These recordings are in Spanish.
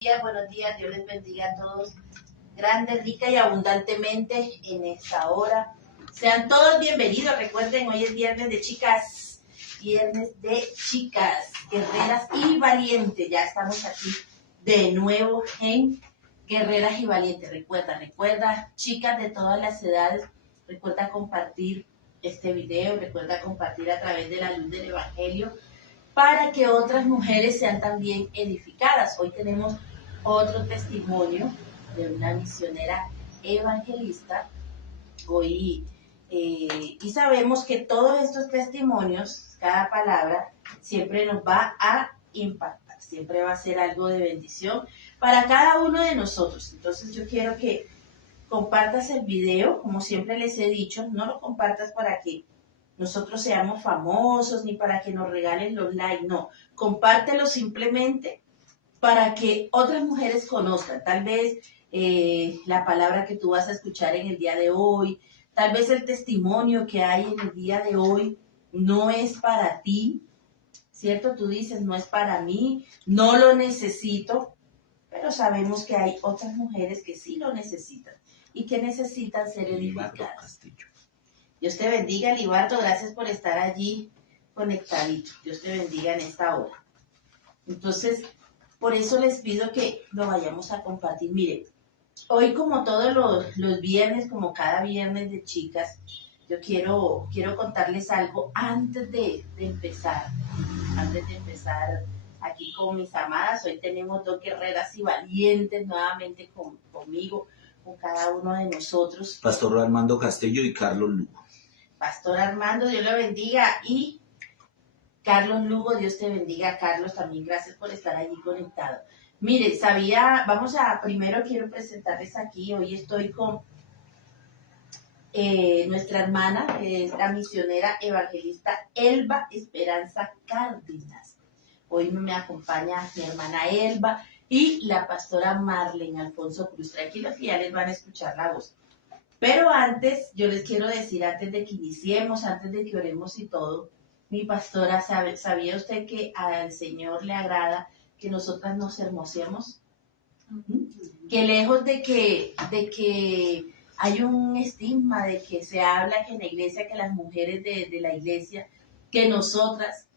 Buenos días, Dios les bendiga a todos, grande, rica y abundantemente en esta hora. Sean todos bienvenidos. Recuerden, hoy es viernes de chicas, guerreras y valientes. Ya estamos aquí de nuevo en Guerreras y Valientes. Recuerda, chicas de todas las edades, recuerda compartir este video, recuerda compartir a través de la luz del Evangelio, para que otras mujeres sean también edificadas. Hoy tenemos otro testimonio de una misionera evangelista. Hoy, y sabemos que todos estos testimonios, cada palabra, siempre nos va a impactar, siempre va a ser algo de bendición para cada uno de nosotros. Entonces yo quiero que compartas el video, como siempre les he dicho, no lo compartas para que nosotros seamos famosos, ni para que nos regalen los likes, no. Compártelo simplemente para que otras mujeres conozcan. Tal vez la palabra que tú vas a escuchar en el día de hoy, tal vez el testimonio que hay en el día de hoy no es para ti, ¿cierto? Tú dices, no es para mí, no lo necesito, pero sabemos que hay otras mujeres que sí lo necesitan y que necesitan ser edificadas. Dios te bendiga, Libardo, gracias por estar allí conectadito. Dios te bendiga en esta hora. Entonces, por eso les pido que lo vayamos a compartir. Miren, hoy como todos los viernes, como cada viernes de chicas, yo quiero contarles algo antes de empezar. Antes de empezar aquí con mis amadas, hoy tenemos dos guerreras y valientes nuevamente conmigo, con cada uno de nosotros. Pastor Armando Castillo y Carlos Lugo. Pastor Armando, Dios lo bendiga, y Carlos Lugo, Dios te bendiga. Carlos, también gracias por estar allí conectado. Mire, primero quiero presentarles aquí, hoy estoy con nuestra hermana, la misionera evangelista Elba Esperanza Cárdenas. Hoy me acompaña mi hermana Elba y la pastora Marlene Alfonso Cruz. Tranquilos que ya les van a escuchar la voz. Pero antes, yo les quiero decir, antes de que iniciemos, antes de que oremos y todo, mi pastora, ¿sabía usted que al Señor le agrada que nosotras nos hermosemos? Que lejos de que hay un estigma, de que se habla que en la iglesia, que las mujeres de la iglesia, que nosotras,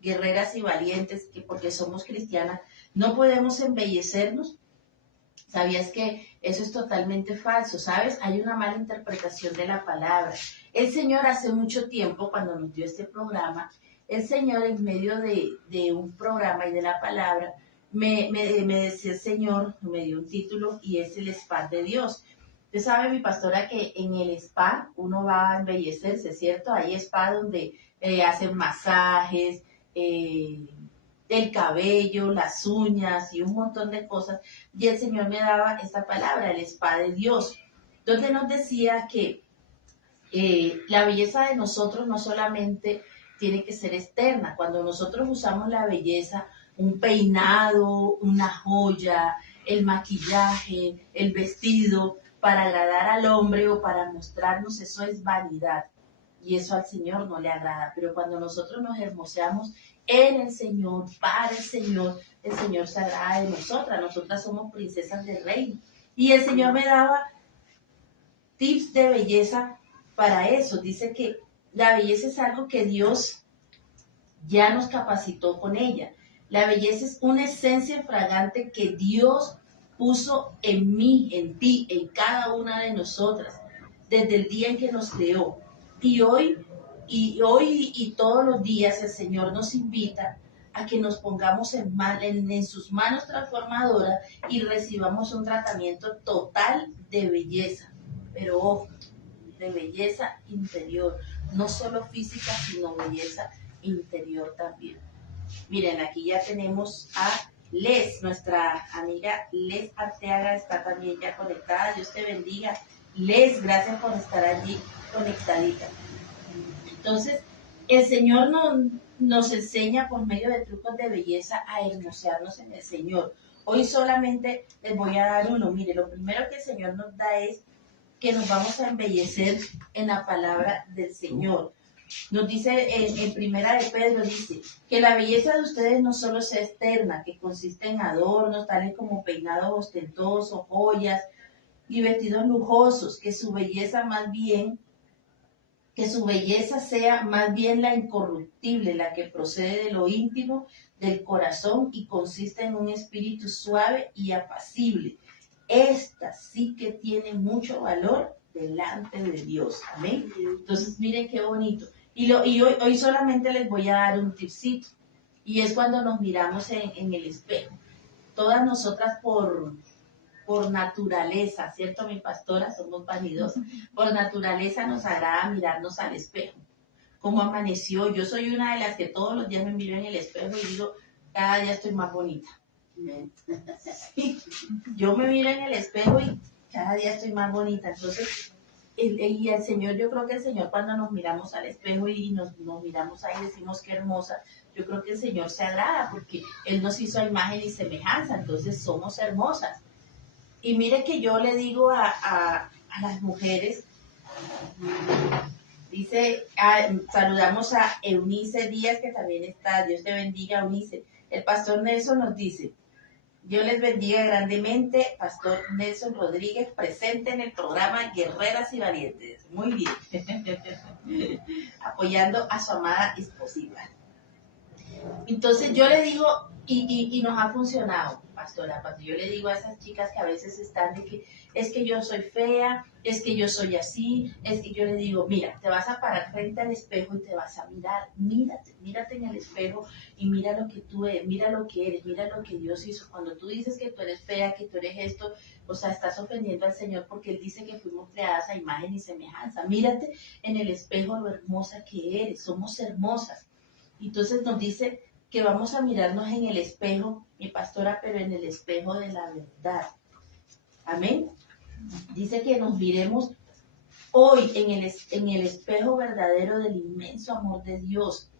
guerreras y valientes, que porque somos cristianas, no podemos embellecernos. ¿Sabías que eso es totalmente falso? ¿Sabes? Hay una mala interpretación de la palabra. El Señor hace mucho tiempo, cuando nos dio este programa, el Señor en medio de un programa y de la palabra, me decía el Señor, me dio un título y es el spa de Dios. Usted sabe, mi pastora, que en el spa uno va a embellecerse, ¿cierto? Hay spa donde hacen masajes, el cabello, las uñas y un montón de cosas. Y el Señor me daba esta palabra, el spa de Dios, donde nos decía que la belleza de nosotros no solamente tiene que ser externa. Cuando nosotros usamos la belleza, un peinado, una joya, el maquillaje, el vestido, para agradar al hombre o para mostrarnos, eso es vanidad. Y eso al Señor no le agrada. Pero cuando nosotros nos hermoseamos en el Señor, para el Señor se agrada de nosotras. Nosotras somos princesas del reino. Y el Señor me daba tips de belleza para eso. Dice que la belleza es algo que Dios ya nos capacitó con ella. La belleza es una esencia fragante que Dios puso en mí, en ti, en cada una de nosotras, desde el día en que nos creó. Y hoy y todos los días el Señor nos invita a que nos pongamos en sus manos transformadoras y recibamos un tratamiento total de belleza. Pero ojo, de belleza interior, no solo física, sino belleza interior también. Miren, aquí ya tenemos a Les, nuestra amiga Les Arteaga está también ya conectada. Dios te bendiga. Les, gracias por estar allí conectadita. Entonces, el Señor nos enseña por medio de trucos de belleza a hermosearnos en el Señor. Hoy solamente les voy a dar uno. Mire, lo primero que el Señor nos da es que nos vamos a embellecer en la palabra del Señor. Nos dice en Primera de Pedro, dice que la belleza de ustedes no solo sea externa, que consiste en adornos, tales como peinados ostentosos, joyas y vestidos lujosos, que su belleza sea más bien la incorruptible, la que procede de lo íntimo del corazón y consiste en un espíritu suave y apacible. Esta sí que tiene mucho valor delante de Dios. Amén. Entonces, miren qué bonito. Y hoy solamente les voy a dar un tipcito. Y es cuando nos miramos en el espejo. Todas nosotras por naturaleza, ¿cierto? Mi pastora, somos vanidosas. Por naturaleza nos agrada mirarnos al espejo. Cómo amaneció. Yo soy una de las que todos los días me miro en el espejo y digo, cada día estoy más bonita. Sí. Yo me miro en el espejo y cada día estoy más bonita. Entonces, y el Señor, yo creo que el Señor cuando nos miramos al espejo y nos miramos ahí y decimos qué hermosa, yo creo que el Señor se agrada porque Él nos hizo a imagen y semejanza, entonces somos hermosas. Y mire que yo le digo a las mujeres, dice, saludamos a Eunice Díaz, que también está, Dios te bendiga, Eunice. El pastor Nelson nos dice, Dios les bendiga grandemente, Pastor Nelson Rodríguez, presente en el programa Guerreras y Valientes. Muy bien. Apoyando a su amada esposa. Entonces yo le digo, y nos ha funcionado, pastora, cuando yo le digo a esas chicas que a veces están de que es que yo soy fea, es que yo soy así, es que yo le digo, mira, te vas a parar frente al espejo y te vas a mirar, mírate en el espejo y mira lo que tú eres, mira lo que eres, mira lo que Dios hizo. Cuando tú dices que tú eres fea, que tú eres esto, o sea, estás ofendiendo al Señor porque Él dice que fuimos creadas a imagen y semejanza. Mírate en el espejo lo hermosa que eres, somos hermosas. Entonces nos dice que vamos a mirarnos en el espejo, mi pastora, pero en el espejo de la verdad. Amén. Dice que nos miremos hoy en el espejo verdadero del inmenso amor de Dios.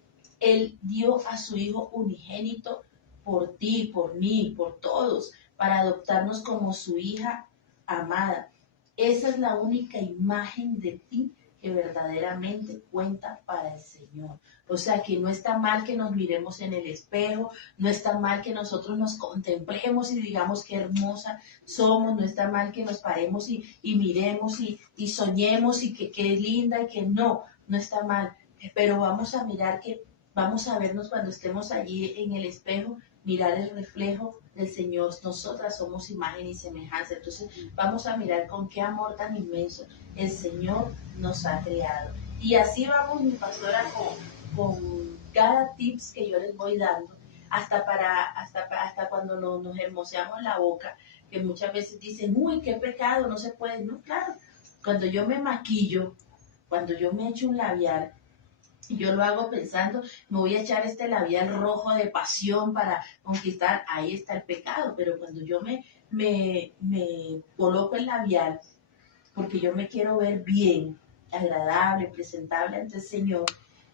Él dio a su Hijo unigénito por ti, por mí, por todos, para adoptarnos como su hija amada. Esa es la única imagen de ti que verdaderamente cuenta para el Señor. O sea que no está mal que nos miremos en el espejo, no está mal que nosotros nos contemplemos y digamos qué hermosa somos, no está mal que nos paremos y miremos y soñemos y que qué linda y que no está mal. Pero vamos a mirar que, vamos a vernos cuando estemos allí en el espejo, mirar el reflejo del Señor. Nosotras somos imagen y semejanza. Entonces vamos a mirar con qué amor tan inmenso el Señor nos ha creado. Y así vamos, mi pastora, con cada tips que yo les voy dando, hasta cuando nos hermoseamos la boca, que muchas veces dicen, uy, qué pecado, no se puede. No, claro, cuando yo me maquillo, cuando yo me echo un labial, yo lo hago pensando, me voy a echar este labial rojo de pasión para conquistar, ahí está el pecado. Pero cuando yo me coloco el labial, porque yo me quiero ver bien, agradable, presentable ante el Señor,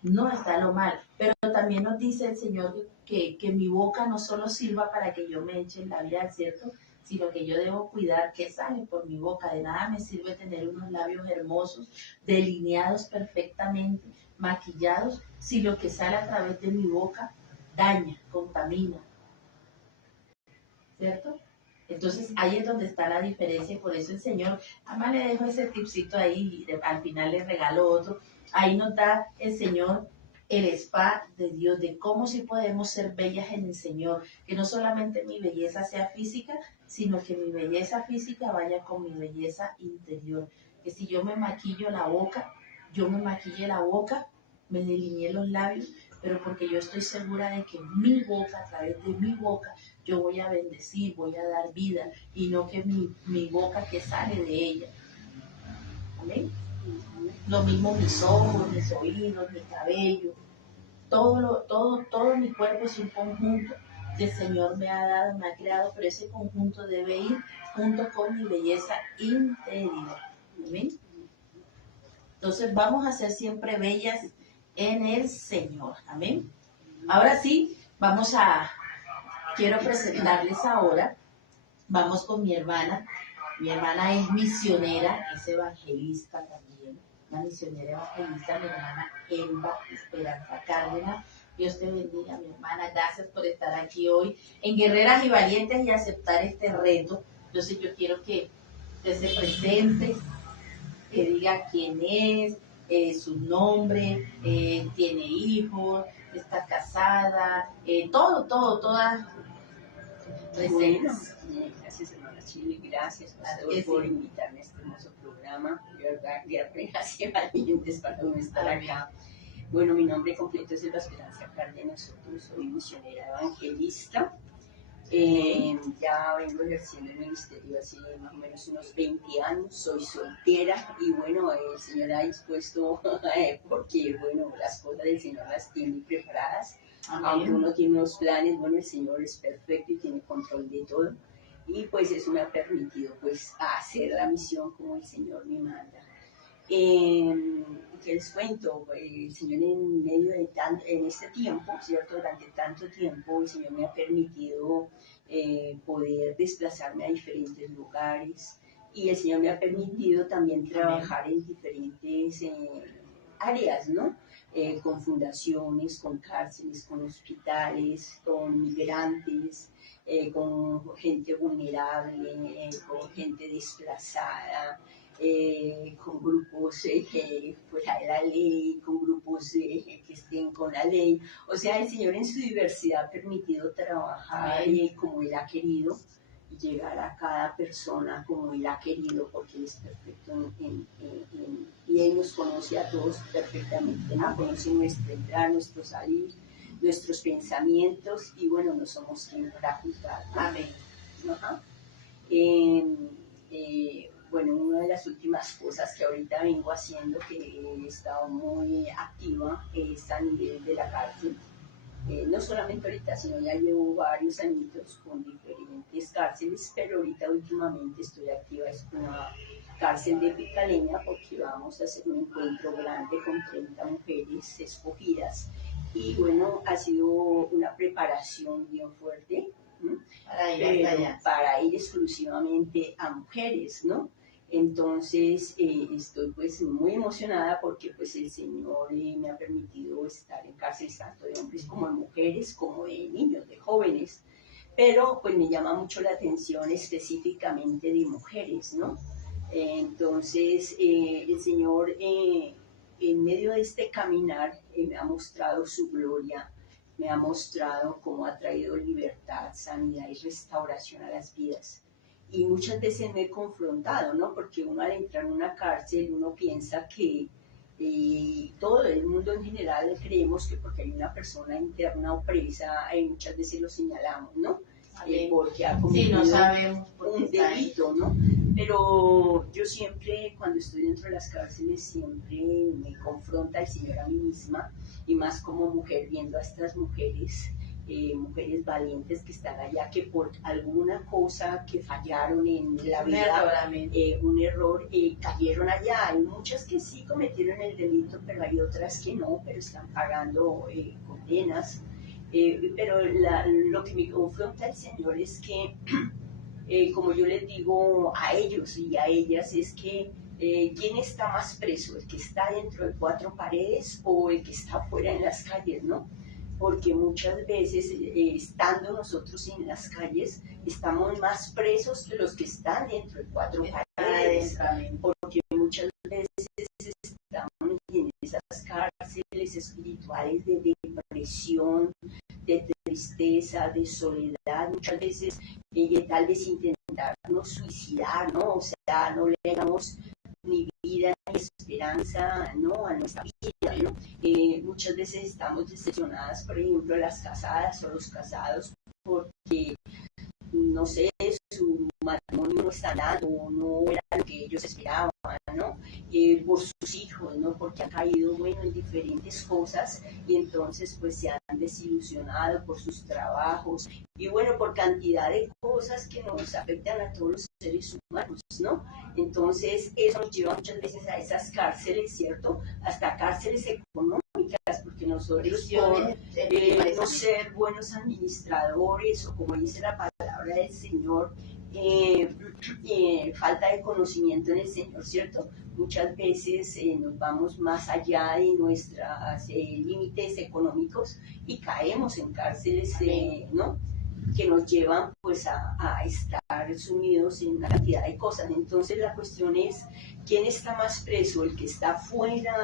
no está lo mal. Pero también nos dice el Señor que mi boca no solo sirva para que yo me eche el labial, ¿cierto? Sino que yo debo cuidar qué sale por mi boca. De nada me sirve tener unos labios hermosos, delineados perfectamente, maquillados, si lo que sale a través de mi boca daña, contamina, ¿cierto? Entonces ahí es donde está la diferencia y por eso el Señor, además le dejo ese tipcito ahí y al final le regalo otro. Ahí nos da el Señor el spa de Dios, de cómo sí podemos ser bellas en el Señor, que no solamente mi belleza sea física, sino que mi belleza física vaya con mi belleza interior. Que si yo me maquillo la boca, yo me maquille la boca, me delineé los labios, pero porque yo estoy segura de que mi boca, a través de mi boca, yo voy a bendecir, voy a dar vida, y no que mi boca que sale de ella. ¿Amén? Lo mismo mis ojos, mis oídos, mi cabello, todo mi cuerpo es un conjunto que el Señor me ha dado, me ha creado, pero ese conjunto debe ir junto con mi belleza interior. ¿Amén? Entonces vamos a ser siempre bellas en el Señor. Amén. Ahora sí, quiero presentarles ahora, vamos con mi hermana. Mi hermana es misionera, es evangelista también. la misionera evangelista, mi hermana Elba Esperanza Cárdenas. Dios te bendiga, mi hermana. Gracias por estar aquí hoy en Guerreras y Valientes y aceptar este reto. Entonces yo quiero que usted se presente, que diga quién es, su nombre, tiene hijos, está casada, todas presentes. Bueno, gracias hermana Chile, gracias pastor por invitarme a este hermoso programa. Guerreras y Valientes para uno estar acá. Bueno, mi nombre completo es Elba Esperanza Cárdenas, soy misionera evangelista. Ya vengo ejerciendo el ministerio hace más o menos unos 20 años, soy soltera y bueno, el Señor ha dispuesto, porque bueno, las cosas del Señor las tiene preparadas. Amén. Aunque uno tiene unos planes, bueno, el Señor es perfecto y tiene control de todo y pues eso me ha permitido pues hacer la misión como el Señor me manda. ¿Qué les cuento? El Señor en medio de en este tiempo, ¿cierto? Durante tanto tiempo, el Señor me ha permitido poder desplazarme a diferentes lugares y el Señor me ha permitido también trabajar en diferentes áreas, ¿no? Con fundaciones, con cárceles, con hospitales, con migrantes, con gente vulnerable, con gente desplazada. Con grupos fuera de la ley, con grupos que estén con la ley. O sea, el Señor en su diversidad ha permitido trabajar como Él ha querido y llegar a cada persona como Él ha querido, porque Él es perfecto y Él nos conoce a todos perfectamente, ¿no? Conoce nuestro entrar, nuestro salir, nuestros pensamientos y bueno, no somos quien para juzgar. Amén. Ajá. Bueno, una de las últimas cosas que ahorita vengo haciendo, que he estado muy activa, es a nivel de la cárcel. No solamente ahorita, sino ya llevo varios añitos con diferentes cárceles, pero ahorita últimamente estoy activa en una cárcel de Picaleña porque vamos a hacer un encuentro grande con 30 mujeres escogidas. Y bueno, ha sido una preparación bien fuerte, para ir exclusivamente a mujeres, ¿no? Entonces estoy pues muy emocionada porque pues el Señor me ha permitido estar en cárceles tanto de hombres como de mujeres, como de niños, de jóvenes, pero pues me llama mucho la atención específicamente de mujeres, ¿no? Entonces el Señor en medio de este caminar me ha mostrado su gloria, me ha mostrado cómo ha traído libertad, sanidad y restauración a las vidas. Y muchas veces me he confrontado, ¿no? Porque uno al entrar en una cárcel, uno piensa que todo el mundo en general creemos que porque hay una persona interna o presa, muchas veces lo señalamos, ¿no? Porque ha cometido un delito, ¿no? Pero yo siempre, cuando estoy dentro de las cárceles, siempre me confronta el Señor a mí misma, y más como mujer, viendo a estas mujeres, mujeres valientes que están allá, que por alguna cosa que fallaron en la vida, un error, cayeron allá. Hay muchas que sí cometieron el delito, pero hay otras que no, pero están pagando condenas. Pero lo que me confronta el Señor es que, como yo les digo a ellos y a ellas, es que ¿quién está más preso? ¿El que está dentro de cuatro paredes o el que está afuera en las calles, no? Porque muchas veces, estando nosotros en las calles, estamos más presos que los que están dentro de cuatro paredes, porque muchas veces estamos en esas cárceles espirituales de depresión, de tristeza, de soledad, muchas veces tal vez intentarnos suicidar, ¿no? O sea, no le damos ni vida ni esperanza, ¿no? A nuestra vida, ¿no? Muchas veces estamos decepcionadas, por ejemplo, las casadas o los casados, porque, no sé, su matrimonio no está dando, no era lo que ellos esperaban, ¿no? Por sus hijos, ¿no? Porque han caído, bueno, en diferentes cosas y entonces pues se han desilusionado por sus trabajos y bueno, por cantidad de cosas que nos afectan a todos los seres humanos, ¿no? Entonces eso nos lleva muchas veces a esas cárceles, ¿cierto? Hasta cárceles económicas, porque nosotros por no ser buenos administradores o como dice la palabra del Señor, falta de conocimiento en el Señor, ¿cierto? Muchas veces nos vamos más allá de nuestros límites económicos y caemos en cárceles, ¿no? Que nos llevan pues a estar sumidos en una cantidad de cosas. Entonces la cuestión es, ¿quién está más preso? ¿El que está fuera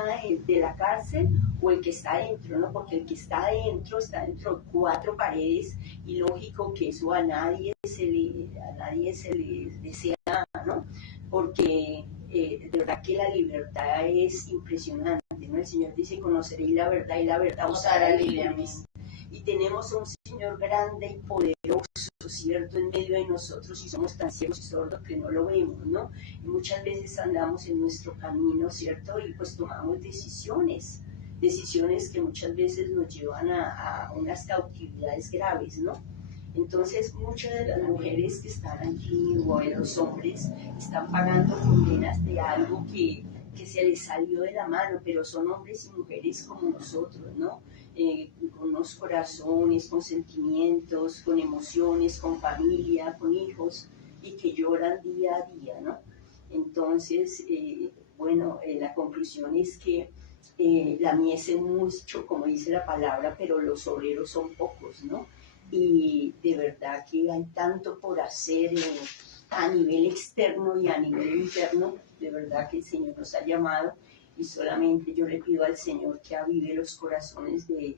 de la cárcel o el que está adentro? ¿No? Porque el que está adentro de 4 paredes y lógico que eso a nadie se le desea, ¿no? Porque de verdad que la libertad es impresionante, ¿no? El Señor dice, conoceréis la verdad y la verdad os hará libres. Y tenemos un Señor grande y poderoso, ¿cierto?, en medio de nosotros, y somos tan ciegos y sordos que no lo vemos, ¿no? Y muchas veces andamos en nuestro camino, ¿cierto?, y pues tomamos decisiones que muchas veces nos llevan a unas cautividades graves, ¿no? Entonces muchas de las mujeres que están aquí, o de los hombres, están pagando condenas de algo que se les salió de la mano, pero son hombres y mujeres como nosotros, ¿no? Con unos corazones, con sentimientos, con emociones, con familia, con hijos, y que lloran día a día, ¿no? Entonces, la conclusión es que la mies es mucho, como dice la palabra, pero los obreros son pocos, ¿no? Y de verdad que hay tanto por hacer a nivel externo y a nivel interno. De verdad que el Señor nos ha llamado, y solamente yo le pido al Señor que avive los corazones de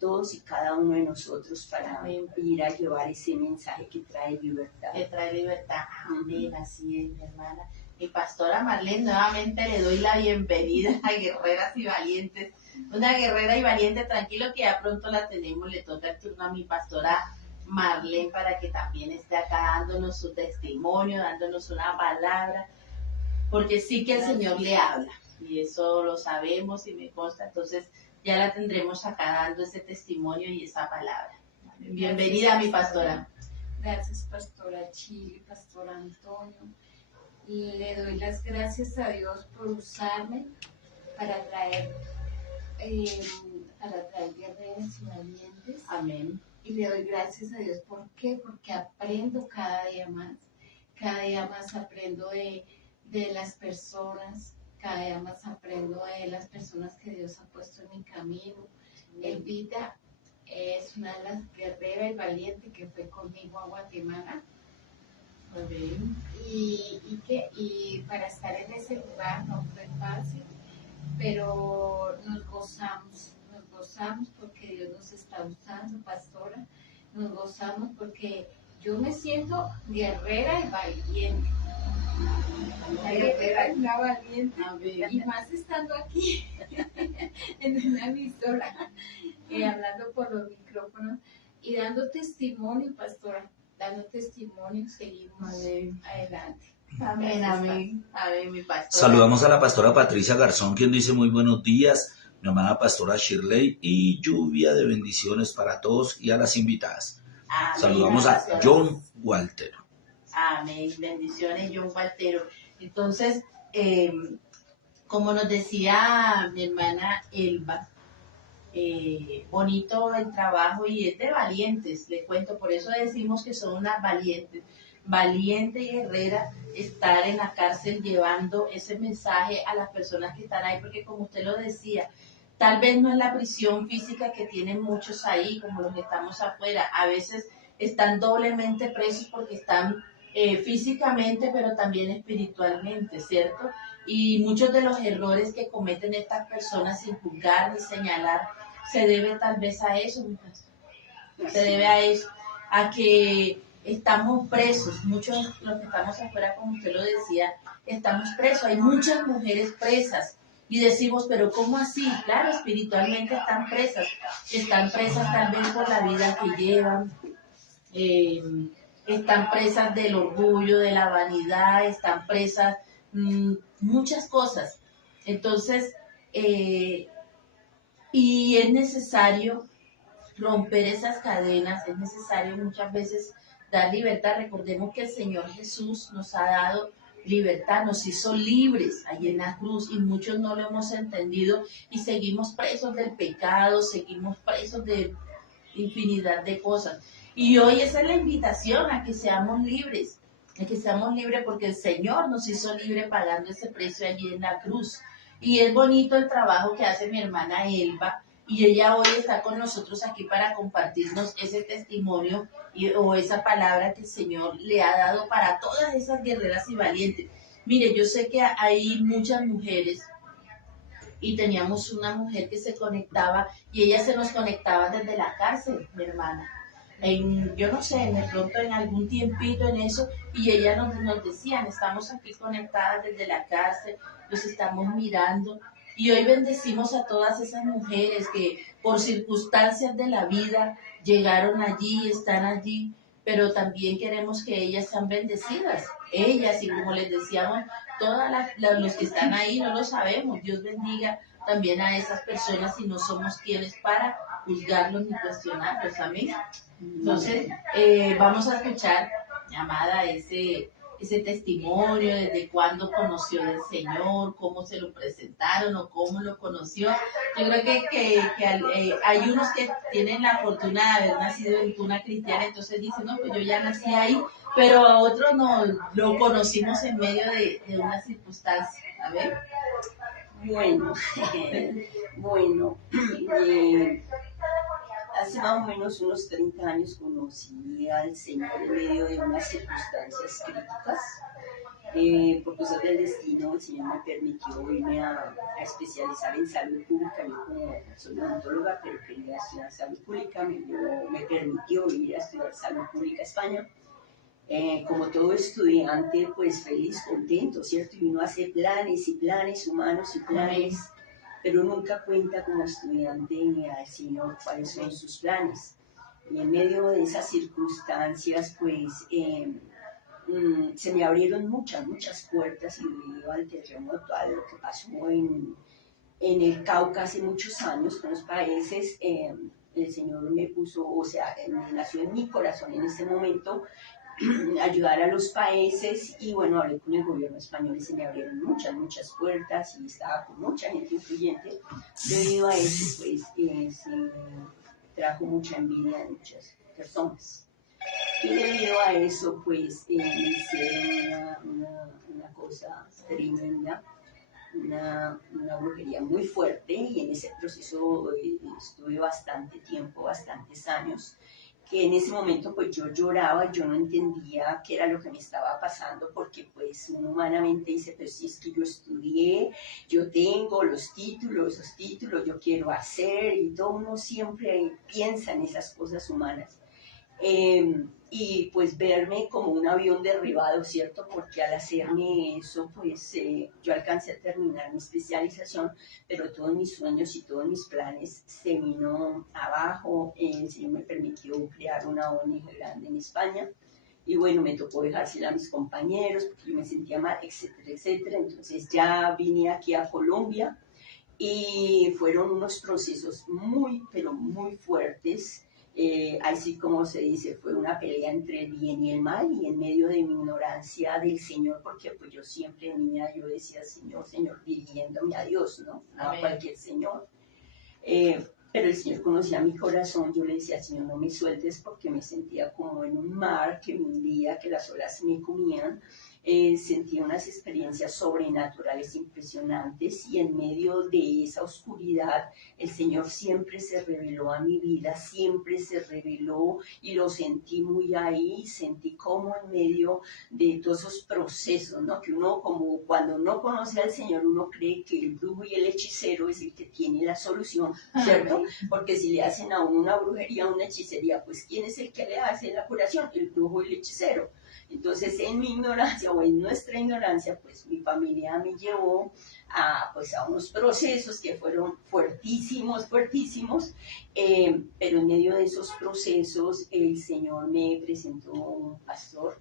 todos y cada uno de nosotros para ir a llevar ese mensaje que trae libertad. Que trae libertad. Amén, así es, mi hermana. Mi pastora Marlene, nuevamente le doy la bienvenida a Guerreras y Valientes. Una guerrera y valiente, tranquilo que ya pronto la tenemos. Le toca el turno a mi pastora Marlene para que también esté acá dándonos su testimonio, dándonos una palabra, porque sí que el Señor le habla, y eso lo sabemos y me consta. Entonces ya la tendremos acá dando ese testimonio y esa palabra. Bienvenida, mi pastora. Gracias, pastora Chile, pastor Antonio. Le doy las gracias a Dios por usarme para traer guerreras y valientes. Amén. Y le doy gracias a Dios. ¿Por qué? Porque aprendo cada día más aprendo de las personas, cada día más aprendo de las personas que Dios ha puesto en mi camino. Elvita es una de las guerreras y valientes que fue conmigo a Guatemala. Y para estar en ese lugar no fue fácil, pero nos gozamos porque Dios nos está usando, pastora. Nos gozamos porque yo me siento guerrera y valiente. La guerrera y la valiente. Y más estando aquí en una emisora, hablando por los micrófonos y dando testimonio, pastora. Dando testimonio, seguimos adelante. Amén, amén. Amén, mi pastora. Saludamos a la pastora Patricia Garzón, quien dice muy buenos días, mi amada pastora Shirley, y lluvia de bendiciones para todos y a las invitadas. Amén. Saludamos a John Walter. Amén, bendiciones, John Waltero. Entonces, como nos decía mi hermana Elba, bonito el trabajo y es de valientes, les cuento, por eso decimos que son unas valientes, valiente y guerrera, estar en la cárcel llevando ese mensaje a las personas que están ahí, porque como usted lo decía, tal vez no es la prisión física que tienen muchos ahí, como los que estamos afuera, a veces están doblemente presos porque están físicamente, pero también espiritualmente, ¿cierto? Y muchos de los errores que cometen estas personas sin juzgar ni señalar, se debe tal vez a eso, mi pastor. Se debe a eso, a que estamos presos, muchos de los que estamos afuera, como usted lo decía, estamos presos, hay muchas mujeres presas, y decimos, pero ¿cómo así? Claro, espiritualmente están presas tal vez por la vida que llevan, están presas del orgullo, de la vanidad, están presas muchas cosas. Entonces, y es necesario romper esas cadenas, es necesario muchas veces dar libertad. Recordemos que el Señor Jesús nos ha dado libertad, nos hizo libres allí en la cruz, y muchos no lo hemos entendido y seguimos presos del pecado, seguimos presos de infinidad de cosas. Y hoy esa es la invitación a que seamos libres, de que seamos libres porque el Señor nos hizo libre pagando ese precio allí en la cruz. Y es bonito el trabajo que hace mi hermana Elba, y ella hoy está con nosotros aquí para compartirnos ese testimonio o esa palabra que el Señor le ha dado para todas esas guerreras y valientes. Mire, yo sé que hay muchas mujeres y teníamos una mujer que se conectaba y ella se nos conectaba desde la cárcel, mi hermana. Yo no sé, de pronto en algún tiempito en eso, y ella nos decían, estamos aquí conectadas desde la cárcel, los estamos mirando, y hoy bendecimos a todas esas mujeres que por circunstancias de la vida llegaron allí, están allí, pero también queremos que ellas sean bendecidas, ellas, y como les decíamos, todas los que están ahí no lo sabemos, Dios bendiga también a esas personas y no somos quienes para juzgarlos ni cuestionarlos, amén. Entonces, vamos a escuchar, amada, ese testimonio, desde cuándo conoció del Señor, cómo se lo presentaron o cómo lo conoció. Yo creo que hay unos que tienen la fortuna de haber nacido en cuna cristiana, entonces dicen, no, pues yo ya nací ahí, pero a otros no, lo conocimos en medio de una circunstancia. A ver. Bueno, bueno, hace más o menos unos 30 años conocí al Señor en medio de unas circunstancias críticas. Por cosas del destino, el Señor me permitió irme a especializar en salud pública. Yo como soy odontóloga, pero quería estudiar salud pública, me permitió ir a estudiar salud pública a España. Como todo estudiante, pues feliz, contento, ¿cierto? Y uno hace planes y planes humanos y planes, pero nunca cuenta como estudiante al Señor cuáles son sus planes. Y en medio de esas circunstancias, pues se me abrieron muchas puertas, y debido al terremoto, a lo que pasó en el Cauca hace muchos años con los países, el Señor me puso, o sea, nació en mi corazón en ese momento ayudar a los países, y bueno, hablé con el gobierno español y se me abrieron muchas puertas y estaba con mucha gente influyente. Debido a eso, pues se trajo mucha envidia de muchas personas. Y debido a eso, pues hice una cosa tremenda, una brujería muy fuerte, y en ese proceso estuve bastante tiempo, bastantes años, que en ese momento pues yo lloraba, yo no entendía qué era lo que me estaba pasando, porque pues uno humanamente dice, pues si es que yo estudié, yo tengo los títulos, yo quiero hacer, y todo uno siempre piensa en esas cosas humanas. Y pues verme como un avión derribado, ¿cierto? Porque al hacerme eso, pues yo alcancé a terminar mi especialización, pero todos mis sueños y todos mis planes se vino abajo. El Señor me permitió crear una ONG grande en España, y bueno, me tocó dejársela a mis compañeros porque yo me sentía mal, etcétera, etcétera. Entonces ya vine aquí a Colombia, y fueron unos procesos muy, pero muy fuertes. Así como se dice, fue una pelea entre el bien y el mal, y en medio de mi ignorancia del Señor, porque pues yo siempre en mi vida yo decía, Señor, dirigiéndome a Dios, ¿no? No a cualquier Señor. Pero el Señor conocía mi corazón, yo le decía, Señor, no me sueltes, porque me sentía como en un mar que me hundía, que las olas me comían. Sentí unas experiencias sobrenaturales impresionantes, y en medio de esa oscuridad el Señor siempre se reveló a mi vida, siempre se reveló, y lo sentí muy ahí. Sentí como en medio de todos esos procesos, ¿no? Que uno, como cuando no conoce al Señor, uno cree que el brujo y el hechicero es el que tiene la solución, ¿cierto? Porque si le hacen a uno una brujería, una hechicería, pues ¿quién es el que le hace la curación? El brujo y el hechicero. Entonces, en mi ignorancia, o en nuestra ignorancia, pues mi familia me llevó a unos procesos que fueron fuertísimos, pero en medio de esos procesos el Señor me presentó un pastor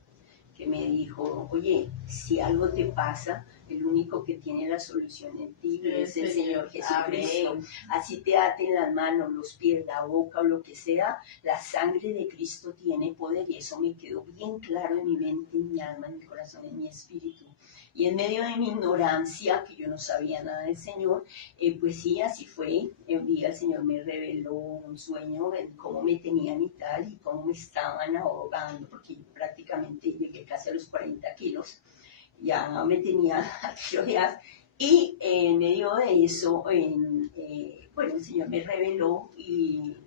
que me dijo, oye, si algo te pasa, El único que tiene la solución en ti es el Señor Jesucristo. Amén. Así te aten las manos, los pies, la boca o lo que sea, la sangre de Cristo tiene poder y eso me quedó bien claro en mi mente, en mi alma, en mi corazón, en mi espíritu. Y en medio de mi ignorancia, que yo no sabía nada del Señor, pues sí, así fue. Un día el Señor me reveló un sueño de cómo me tenían y tal, y cómo me estaban ahogando, porque yo prácticamente llegué casi a los 40 kilos. Ya me tenía tiroides. Y en medio de eso, bueno, el Señor me reveló y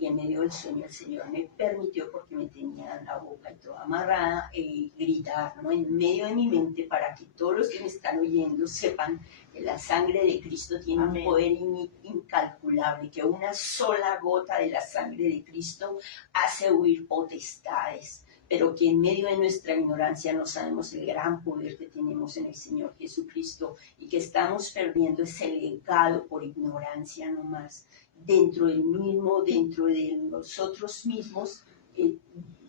en medio del sueño el Señor me permitió, porque me tenía la boca y toda amarrada, gritar, ¿no? En medio de mi mente, para que todos los que me están oyendo sepan que la sangre de Cristo tiene Amén. un poder incalculable, que una sola gota de la sangre de Cristo hace huir potestades, pero que en medio de nuestra ignorancia no sabemos el gran poder que tenemos en el Señor Jesucristo y que estamos perdiendo ese legado por ignorancia nomás. Dentro de nosotros mismos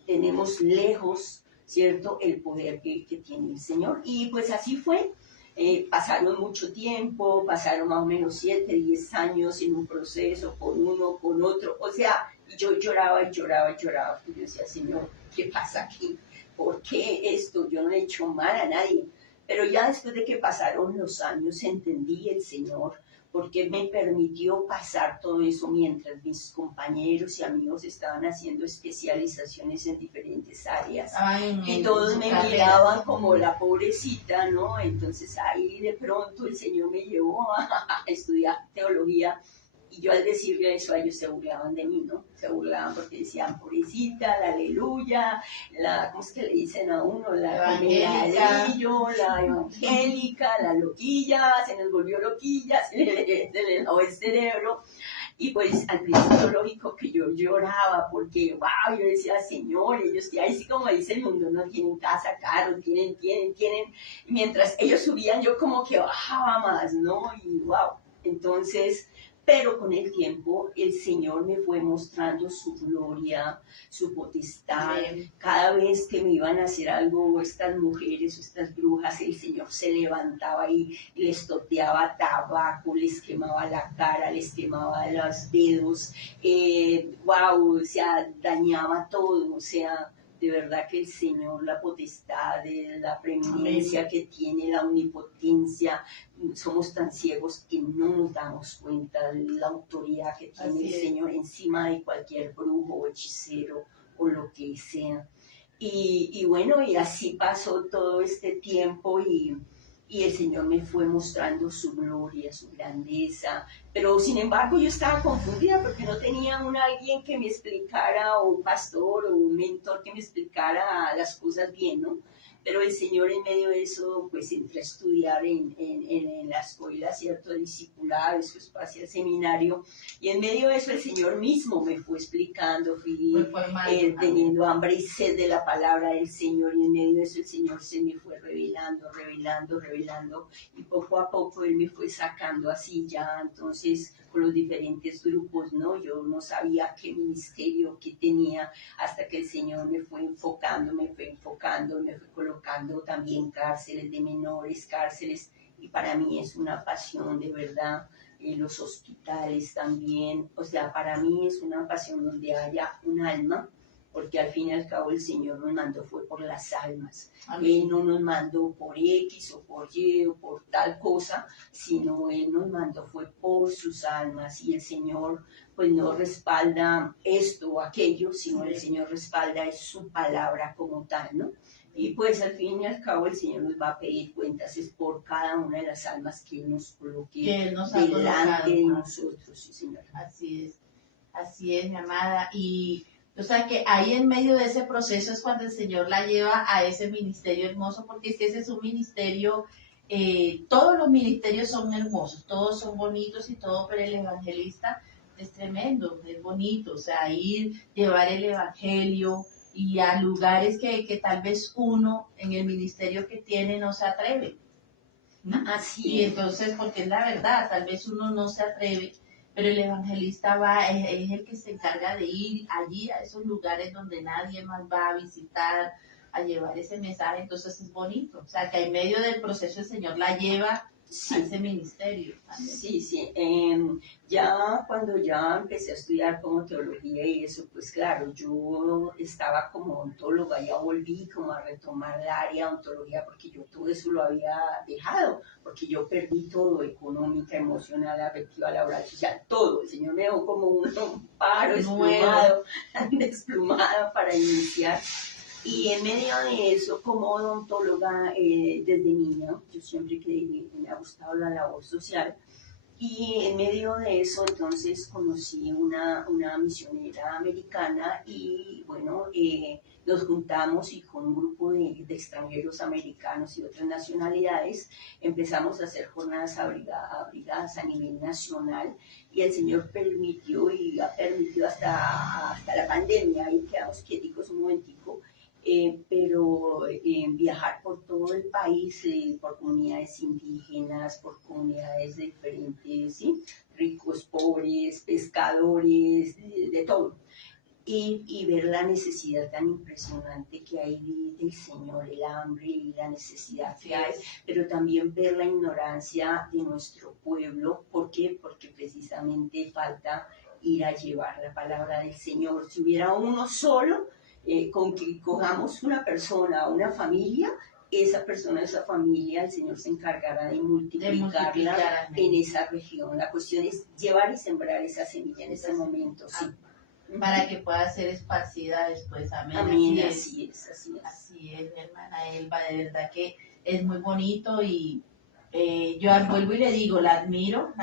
tenemos lejos, ¿cierto?, el poder que tiene el Señor. Y pues así fue. Pasaron mucho tiempo, pasaron más o menos 7, 10 años en un proceso con uno, con otro. O sea, yo lloraba y lloraba y lloraba, porque yo decía, Señor, ¿qué pasa aquí? ¿Por qué esto? Yo no he hecho mal a nadie. Pero ya después de que pasaron los años entendí el Señor, porque me permitió pasar todo eso mientras mis compañeros y amigos estaban haciendo especializaciones en diferentes áreas. Ay, Y todos me carreras. miraban como la pobrecita, ¿no? Entonces ahí de pronto el Señor me llevó a estudiar teología. Y yo al decirle eso a ellos se burlaban de mí, ¿no? Se burlaban porque decían, pobrecita, la aleluya, ¿cómo es que le dicen a uno? La Evangélica. la evangélica, la loquilla, se nos volvió loquilla, se le lavó el cerebro. Y pues al principio lógico que yo lloraba porque, wow, yo decía, Señor, ellos que ahí sí como dice el mundo, no tienen casa, carro, tienen. Y mientras ellos subían yo como que bajaba más, ¿no? Y wow, entonces... Pero con el tiempo el Señor me fue mostrando su gloria, su potestad. Amén. Cada vez que me iban a hacer algo estas mujeres o estas brujas, el Señor se levantaba y les toteaba tabaco, les quemaba la cara, les quemaba los dedos. Wow, o sea, dañaba todo, o sea... De verdad que el Señor, la potestad, la preeminencia que tiene, la omnipotencia, somos tan ciegos que no nos damos cuenta de la autoridad que tiene Así el es. Señor encima de cualquier brujo o hechicero o lo que sea. Y bueno, y así pasó todo este tiempo y el Señor me fue mostrando su gloria, su grandeza, pero sin embargo yo estaba confundida porque no tenía alguien que me explicara, o un pastor o un mentor que me explicara las cosas bien, ¿no? Pero el Señor en medio de eso, pues entré a estudiar en la escuela, ¿cierto?, de discipulado, después pasé al seminario, y en medio de eso el Señor mismo me fue explicando, fui Fue formando. teniendo hambre y sed de la palabra del Señor, y en medio de eso el Señor se me fue revelando, y poco a poco Él me fue sacando así ya, entonces con los diferentes grupos, ¿no? Yo no sabía qué ministerio que tenía hasta que el Señor me fue enfocando, me fue colocando también cárceles de menores, cárceles, y para mí es una pasión de verdad. Los hospitales también, o sea, para mí es una pasión donde haya un alma, porque al fin y al cabo el Señor nos mandó fue por las almas. Amén. Él no nos mandó por X o por Y o por tal cosa, sino Él nos mandó fue por sus almas, y el Señor pues no respalda esto o aquello, sino el Señor respalda es su palabra como tal, ¿no? Y pues al fin y al cabo el Señor nos va a pedir cuentas es por cada una de las almas que Él nos coloque Que Él nos ha delante de colocado. nosotros, sí, Señor. Así es, mi amada. Y o sea que ahí en medio de ese proceso es cuando el Señor la lleva a ese ministerio hermoso, porque es que ese es un ministerio, todos los ministerios son hermosos, todos son bonitos y todo, pero el evangelista es tremendo, es bonito, o sea, llevar el evangelio y a lugares que tal vez uno en el ministerio que tiene no se atreve. Así Y es. entonces, porque es la verdad, tal vez uno no se atreve, pero el evangelista es el que se encarga de ir allí a esos lugares donde nadie más va a visitar, a llevar ese mensaje, entonces es bonito. O sea, que en medio del proceso el Señor la lleva a Sí, ese ministerio también. sí. Ya cuando ya empecé a estudiar como teología y eso, pues claro, yo estaba como ontóloga, ya volví como a retomar el área de ontología porque yo todo eso lo había dejado, porque yo perdí todo, económica, emocional, afectiva, laboral, social, todo. El Señor me dejó como un paro desplumado, desplumado para iniciar. Y en medio de eso, como odontóloga, desde niña, yo siempre que me ha gustado la labor social, y en medio de eso, entonces conocí una misionera americana y bueno, nos juntamos y con un grupo de extranjeros americanos y otras nacionalidades empezamos a hacer jornadas abrigadas a nivel nacional y el Señor permitió y ha permitido hasta la pandemia, ahí quedamos quieticos un momentico, pero viajar por todo el país, por comunidades indígenas, por comunidades diferentes, ¿sí? Ricos, pobres, pescadores, de todo. Y ver la necesidad tan impresionante que hay del Señor, el hambre y la necesidad que hay, pero también ver la ignorancia de nuestro pueblo. ¿Por qué? Porque precisamente falta ir a llevar la palabra del Señor. Si hubiera uno solo, con que cojamos una persona, una familia, esa persona, esa familia, el Señor se encargará de multiplicarla en esa región. La cuestión es llevar y sembrar esa semilla en ese momento, sí. Para que pueda ser esparcida después. Amén. Amén, Así es, mi hermana Elba, de verdad que es muy bonito y yo vuelvo y le digo, la admiro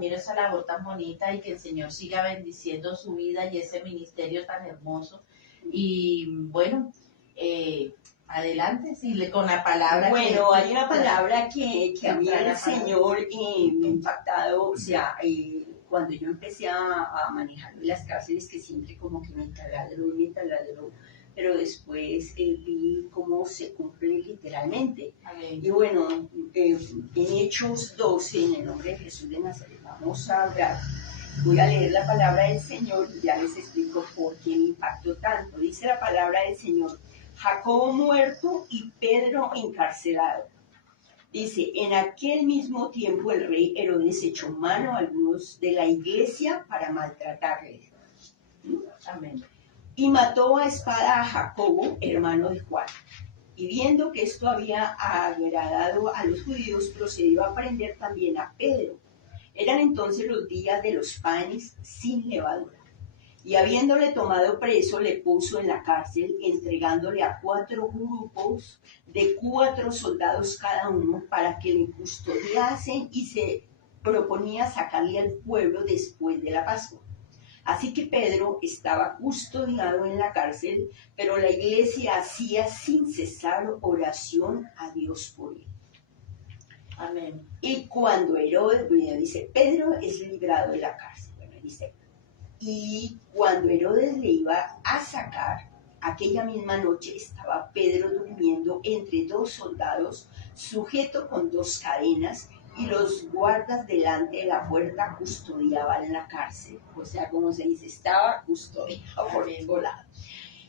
esa labor tan bonita y que el Señor siga bendiciendo su vida y ese ministerio tan hermoso. Y bueno, adelante, sí, con la palabra. Bueno, hay una palabra que a mí el Señor me ha impactado, o sea, cuando yo empecé a manejar las cárceles, que siempre como que me taladró, pero después vi cómo se cumple literalmente. Amén. Y bueno, en Hechos 12, en el nombre de Jesús de Nazaret, vamos a hablar. Voy a leer la palabra del Señor y ya les explico por qué me impactó tanto. Dice la palabra del Señor: Jacobo muerto y Pedro encarcelado. Dice, en aquel mismo tiempo el rey Herodes echó mano a algunos de la iglesia para maltratarle. Amén. Y mató a espada a Jacobo, hermano de Juan. Y viendo que esto había agradado a los judíos, procedió a prender también a Pedro. Eran entonces los días de los panes sin levadura. Y habiéndole tomado preso, le puso en la cárcel, entregándole a 4 grupos de 4 soldados cada uno, para que le custodiasen, y se proponía sacarle al pueblo después de la Pascua. Así que Pedro estaba custodiado en la cárcel, pero la iglesia hacía sin cesar oración a Dios por él. Amén. Y cuando Herodes, dice, Pedro es librado de la cárcel, bueno, dice, y cuando Herodes le iba a sacar, aquella misma noche estaba Pedro durmiendo entre 2 soldados, sujeto con 2 cadenas, y los guardas delante de la puerta custodiaban la cárcel. O sea, como se dice, estaba custodiado por todos lados.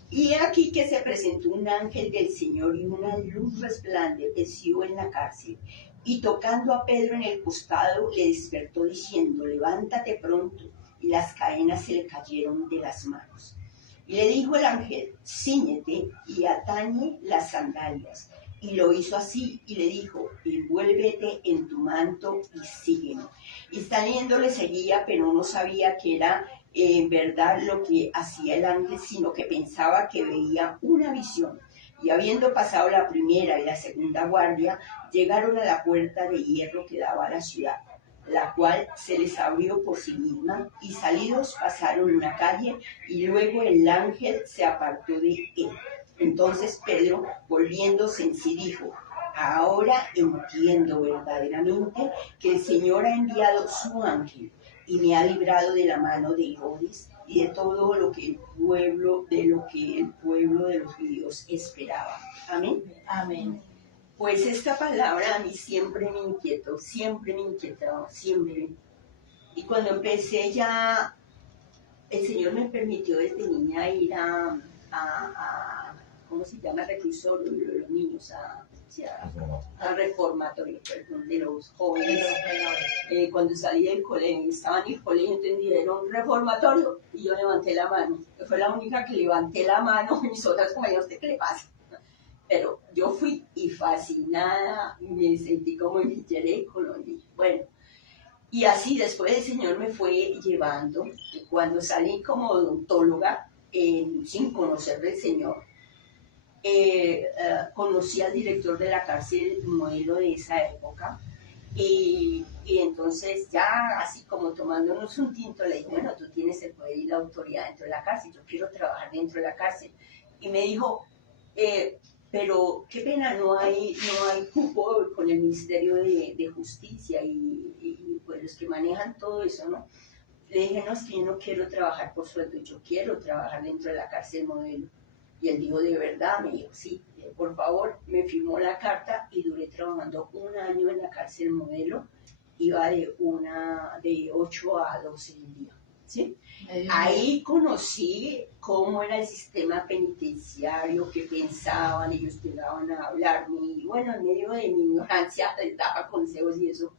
Y aquí que se presentó un ángel del Señor y una luz resplandeció en la cárcel. Y tocando a Pedro en el costado, le despertó diciendo, levántate pronto. Y las cadenas se le cayeron de las manos. Y le dijo el ángel, cíñete y atañe las sandalias. Y lo hizo así, y le dijo, envuélvete en tu manto y sígueme. Y saliendo le seguía, pero no sabía que era en verdad lo que hacía el ángel, sino que pensaba que veía una visión. Y habiendo pasado la primera y la segunda guardia, llegaron a la puerta de hierro que daba a la ciudad, la cual se les abrió por sí misma, y salidos pasaron una calle, y luego el ángel se apartó de él. Entonces Pedro, volviéndose en sí, dijo, ahora entiendo verdaderamente que el Señor ha enviado su ángel y me ha librado de la mano de Herodes y de todo lo que el pueblo de los judíos esperaba. Amén. Amén. Pues esta palabra a mí siempre me inquietó, siempre. Y cuando empecé el Señor me permitió desde niña ir a ¿cómo se llama? Reclusorio de los niños, a reformatorio, perdón, de los jóvenes. Cuando salí del colegio, estaba en el colegio, entendieron reformatorio y yo levanté la mano. Fue la única que levanté la mano, mis otras compañeras, ¿qué le pasa? Pero yo fui y fascinada, me sentí como en mi Colombia. Bueno, y así después el Señor me fue llevando. Cuando salí como odontóloga, sin conocer del Señor, conocí al director de la cárcel modelo de esa época. Y entonces ya así como tomándonos un tinto, le dije, bueno, tú tienes el poder y la autoridad dentro de la cárcel, yo quiero trabajar dentro de la cárcel. Y me dijo, pero qué pena, no hay cupo con el Ministerio de Justicia y pues los que manejan todo eso, ¿no? Le dije, no, es que yo no quiero trabajar por sueldo, yo quiero trabajar dentro de la cárcel modelo. Y él dijo, ¿de verdad? Me dijo, sí, por favor, me firmó la carta y duré trabajando 1 año en la cárcel modelo, iba de 8 a 12 del día, ¿sí? Ahí conocí cómo era el sistema penitenciario, qué pensaban, ellos llegaban a hablarme, y bueno, en medio de mi ignorancia les daba consejos y eso.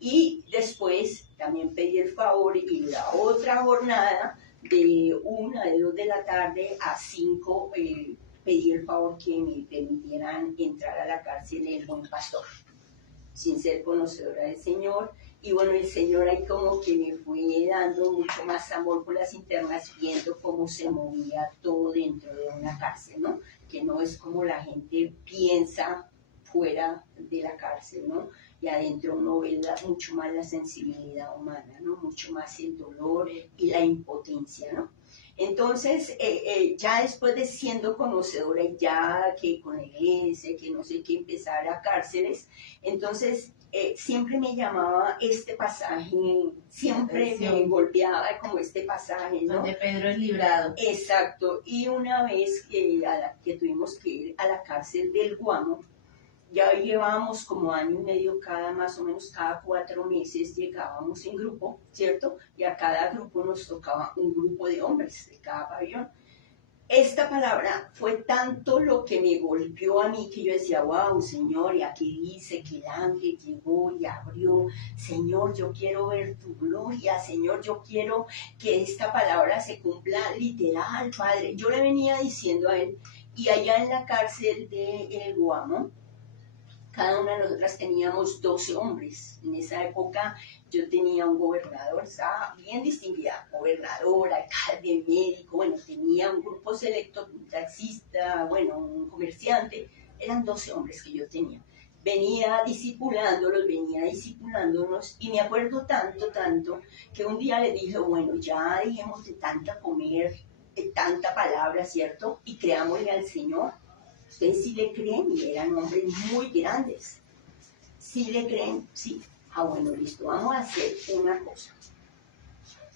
Y después también pedí el favor y la otra jornada de 1 de 2 de la tarde a 5 pedí el favor que me permitieran entrar a la cárcel del Buen Pastor, sin ser conocedora del Señor. Y bueno, el Señor ahí como que me fue dando mucho más amor por las internas, viendo cómo se movía todo dentro de una cárcel, ¿no? Que no es como la gente piensa fuera de la cárcel, ¿no? Y adentro uno ve mucho más la sensibilidad humana, ¿no? Mucho más el dolor y la impotencia, ¿no? Entonces, ya después de siendo conocedora, ya que con la iglesia, que no sé qué, empezar a cárceles, entonces siempre me llamaba este pasaje, siempre me golpeaba como este pasaje, ¿no? Donde Pedro es librado. Exacto, y una vez que tuvimos que ir a la cárcel del Guamo, ya llevábamos como 1 año y medio más o menos cada 4 meses llegábamos en grupo, ¿cierto? Y a cada grupo nos tocaba un grupo de hombres de cada pabellón. Esta palabra fue tanto lo que me golpeó a mí que yo decía, wow, Señor, y aquí dice que el ángel llegó y abrió. Señor, yo quiero ver tu gloria. Señor, yo quiero que esta palabra se cumpla literal, Padre. Yo le venía diciendo a él, y allá en la cárcel de El Guamo, cada una de nosotras teníamos 12 hombres. En esa época yo tenía un gobernador, estaba bien distinguida, gobernador, alcalde, médico, bueno, tenía un grupo selecto, un taxista, bueno, un comerciante, eran 12 hombres que yo tenía. Venía discipulándonos, y me acuerdo tanto, que un día le dije, bueno, ya dejemos de tanta comer, de tanta palabra, ¿cierto? Y creámosle al Señor. Ustedes sí le creen, y eran hombres muy grandes. ¿Sí le creen? Sí. Ah, bueno, listo, vamos a hacer una cosa.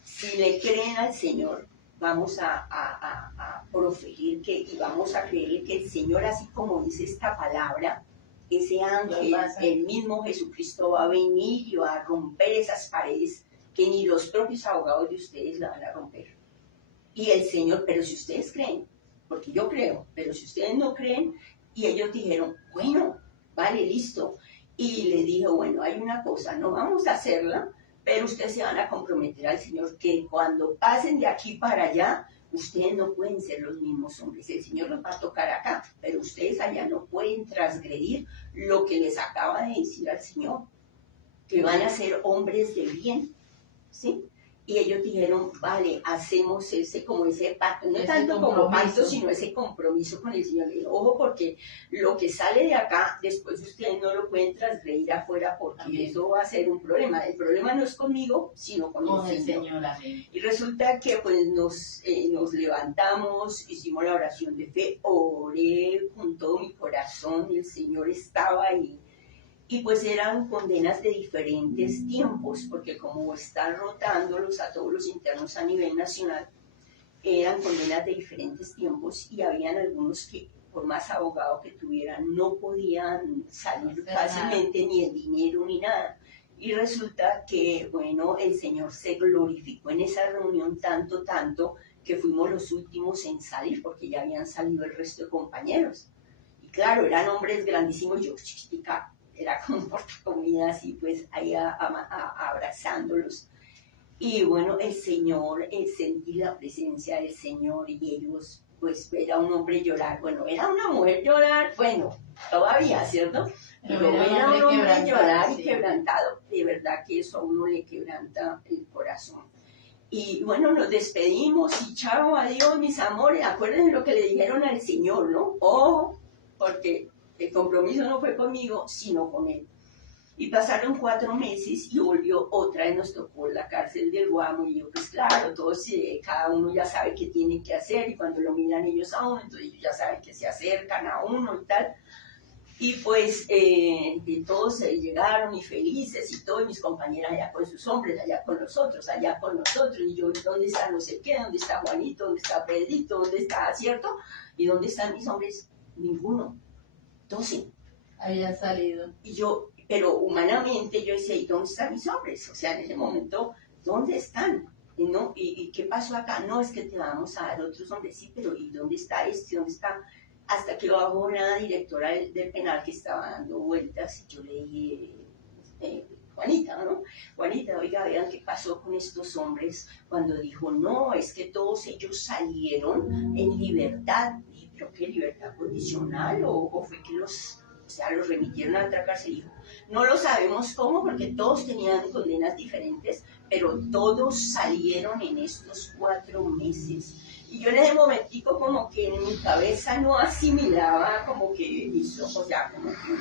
Si le creen al Señor, vamos a proferir y vamos a creer que el Señor, así como dice esta palabra, ese ángel, el mismo Jesucristo va a venir y va a romper esas paredes que ni los propios abogados de ustedes la van a romper. Y el Señor, pero si ustedes creen, porque yo creo, pero si ustedes no creen, y ellos dijeron, bueno, vale, listo. Y le dijo, bueno, hay una cosa, no vamos a hacerla, pero ustedes se van a comprometer al Señor que cuando pasen de aquí para allá, ustedes no pueden ser los mismos hombres. El Señor los va a tocar acá, pero ustedes allá no pueden transgredir lo que les acaba de decir al Señor, que van a ser hombres de bien, ¿sí? Y ellos dijeron, vale, hacemos ese pacto, no tanto como pacto, sino ese compromiso con el Señor. Le dijo, ojo, porque lo que sale de acá, después ustedes no lo pueden transgredir afuera, porque amén, eso va a ser un problema. El problema no es conmigo, sino con el Señor. Amén. Y resulta que pues nos levantamos, hicimos la oración de fe, oré con todo mi corazón, el Señor estaba ahí. Y pues eran condenas de diferentes tiempos, porque como están rotándolos a todos los internos a nivel nacional, eran condenas de diferentes tiempos, y habían algunos que por más abogado que tuvieran no podían salir fácilmente, ni el dinero ni nada. Y resulta que, bueno, el Señor se glorificó en esa reunión tanto, que fuimos los últimos en salir, porque ya habían salido el resto de compañeros. Y claro, eran hombres grandísimos, yo chiquitica, era como un portacomida así, pues ahí abrazándolos. Y bueno, el Señor, sentí la presencia del Señor y ellos, pues era un hombre llorar, bueno, era una mujer llorar, bueno, todavía, ¿cierto? Pero era un hombre llorar y quebrantado, de verdad que eso a uno le quebranta el corazón. Y bueno, nos despedimos y chao, adiós, mis amores, acuérdense lo que le dijeron al Señor, ¿no? Ojo, porque el compromiso no fue conmigo, sino con Él. Y pasaron 4 meses y volvió otra vez, nos tocó la cárcel del Guamo y yo, pues claro, todos, cada uno ya sabe qué tiene que hacer y cuando lo miran ellos a uno, entonces ellos ya saben que se acercan a uno y tal. Y pues todos llegaron y felices y todo, y mis compañeras allá con sus hombres, allá con nosotros, y yo, ¿dónde está no sé qué? ¿Dónde está Juanito? ¿Dónde está Pedrito? ¿Dónde está, cierto? ¿Y dónde están mis hombres? Ninguno, 12. Habían salido. Y yo, pero humanamente yo decía, ¿y dónde están mis hombres? O sea, en ese momento, ¿dónde están? ¿No? ¿Y qué pasó acá? No, es que te vamos a dar otros hombres, sí, pero ¿y dónde está este? ¿Dónde está? Hasta que bajó una directora del penal que estaba dando vueltas y yo le dije, Juanita, ¿no? Juanita, oiga, vean qué pasó con estos hombres cuando dijo, no, es que todos ellos salieron en libertad. Y creo que libertad condicional o fue que los remitieron a otra cárcel. Dijo, no lo sabemos cómo porque todos tenían condenas diferentes, pero todos salieron en estos 4 meses. Y yo en ese momentico como que en mi cabeza no asimilaba como que mis ojos ya, como que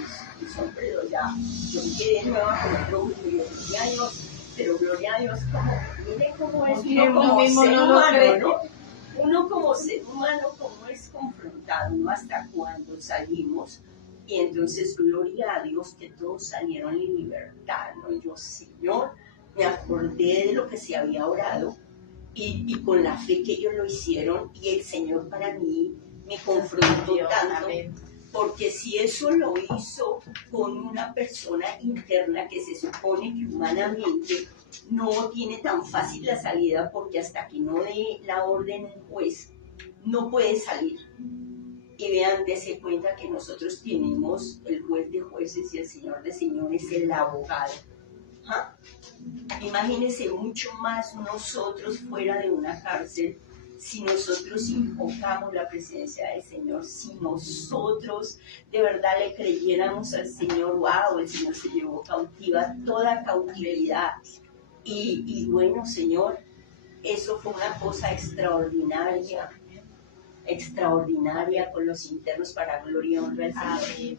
mis hombros ya, yo me quedé nueva con el grupo y yo, gloria a Dios, pero gloria a Dios, como, mire cómo es uno como ser humano, ¿no? Uno como ser humano, cómo es confrontado, ¿no? Hasta cuando salimos. Y entonces, gloria a Dios que todos salieron en libertad, ¿no? Y yo, Señor, me acordé de lo que se había orado. Y con la fe que ellos lo hicieron, y el Señor para mí me confrontó tanto, porque si eso lo hizo con una persona interna que se supone que humanamente no tiene tan fácil la salida, porque hasta que no dé la orden un juez, no puede salir. Y vean, dése cuenta que nosotros tenemos el juez de jueces y el Señor de señores, el abogado. ¿Ah? Imagínense mucho más nosotros fuera de una cárcel, si nosotros invocamos la presencia del Señor, si nosotros de verdad le creyéramos al Señor. Wow, el Señor se llevó cautiva toda cautividad. Y bueno, Señor, eso fue una cosa extraordinaria con los internos, para gloria y honra del Señor.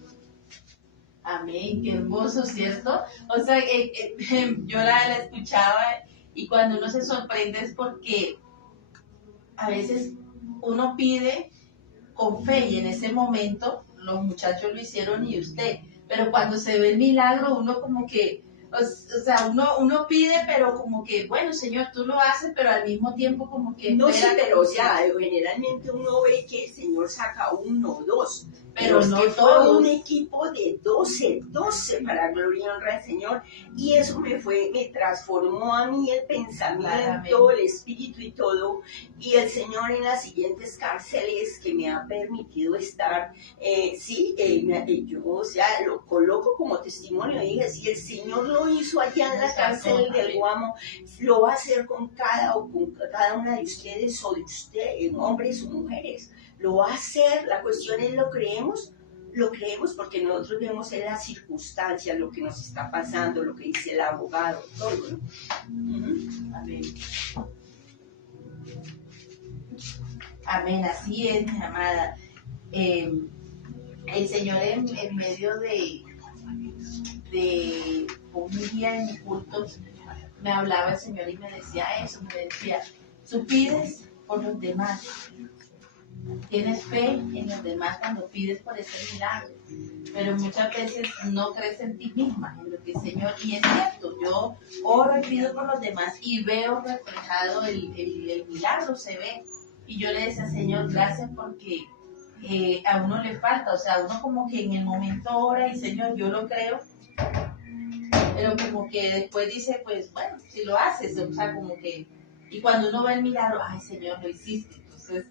Amén, qué hermoso, ¿cierto? O sea, yo la escuchaba y cuando uno se sorprende es porque a veces uno pide con fe y en ese momento los muchachos lo hicieron y usted, pero cuando se ve el milagro uno como que, o sea, uno pide pero como que, bueno, Señor, tú lo haces, pero al mismo tiempo como que... No, sí, pero o sea, generalmente uno ve que el Señor saca 1 o 2, pero no, que fue un equipo de 12 para gloria y honra al Señor, y eso me transformó a mí el pensamiento, el espíritu y todo, y el Señor en las siguientes cárceles que me ha permitido estar, yo, o sea, lo coloco como testimonio, dije, si el Señor lo hizo allá en la cárcel del Guamo, lo va a hacer con cada una de ustedes o de ustedes, hombres o mujeres. Lo va a hacer, la cuestión es, ¿lo creemos? Lo creemos porque nosotros vemos en las circunstancias lo que nos está pasando, lo que dice el abogado, todo, ¿no? Amén. Amén, así es, mi amada. El Señor en medio de un día en mi culto, me hablaba el Señor y me decía eso, me decía, tú pides por los demás. Tienes fe en los demás cuando pides por ese milagro, pero muchas veces no crees en ti misma, en lo que el Señor, y es cierto, yo oro y pido por los demás y veo reflejado el milagro, se ve, y yo le decía, Señor, gracias porque a uno le falta, o sea, uno como que en el momento ora y Señor, yo lo creo, pero como que después dice, pues bueno, si lo haces, o sea, como que Y cuando uno ve el milagro, ay Señor, lo hiciste. Entonces,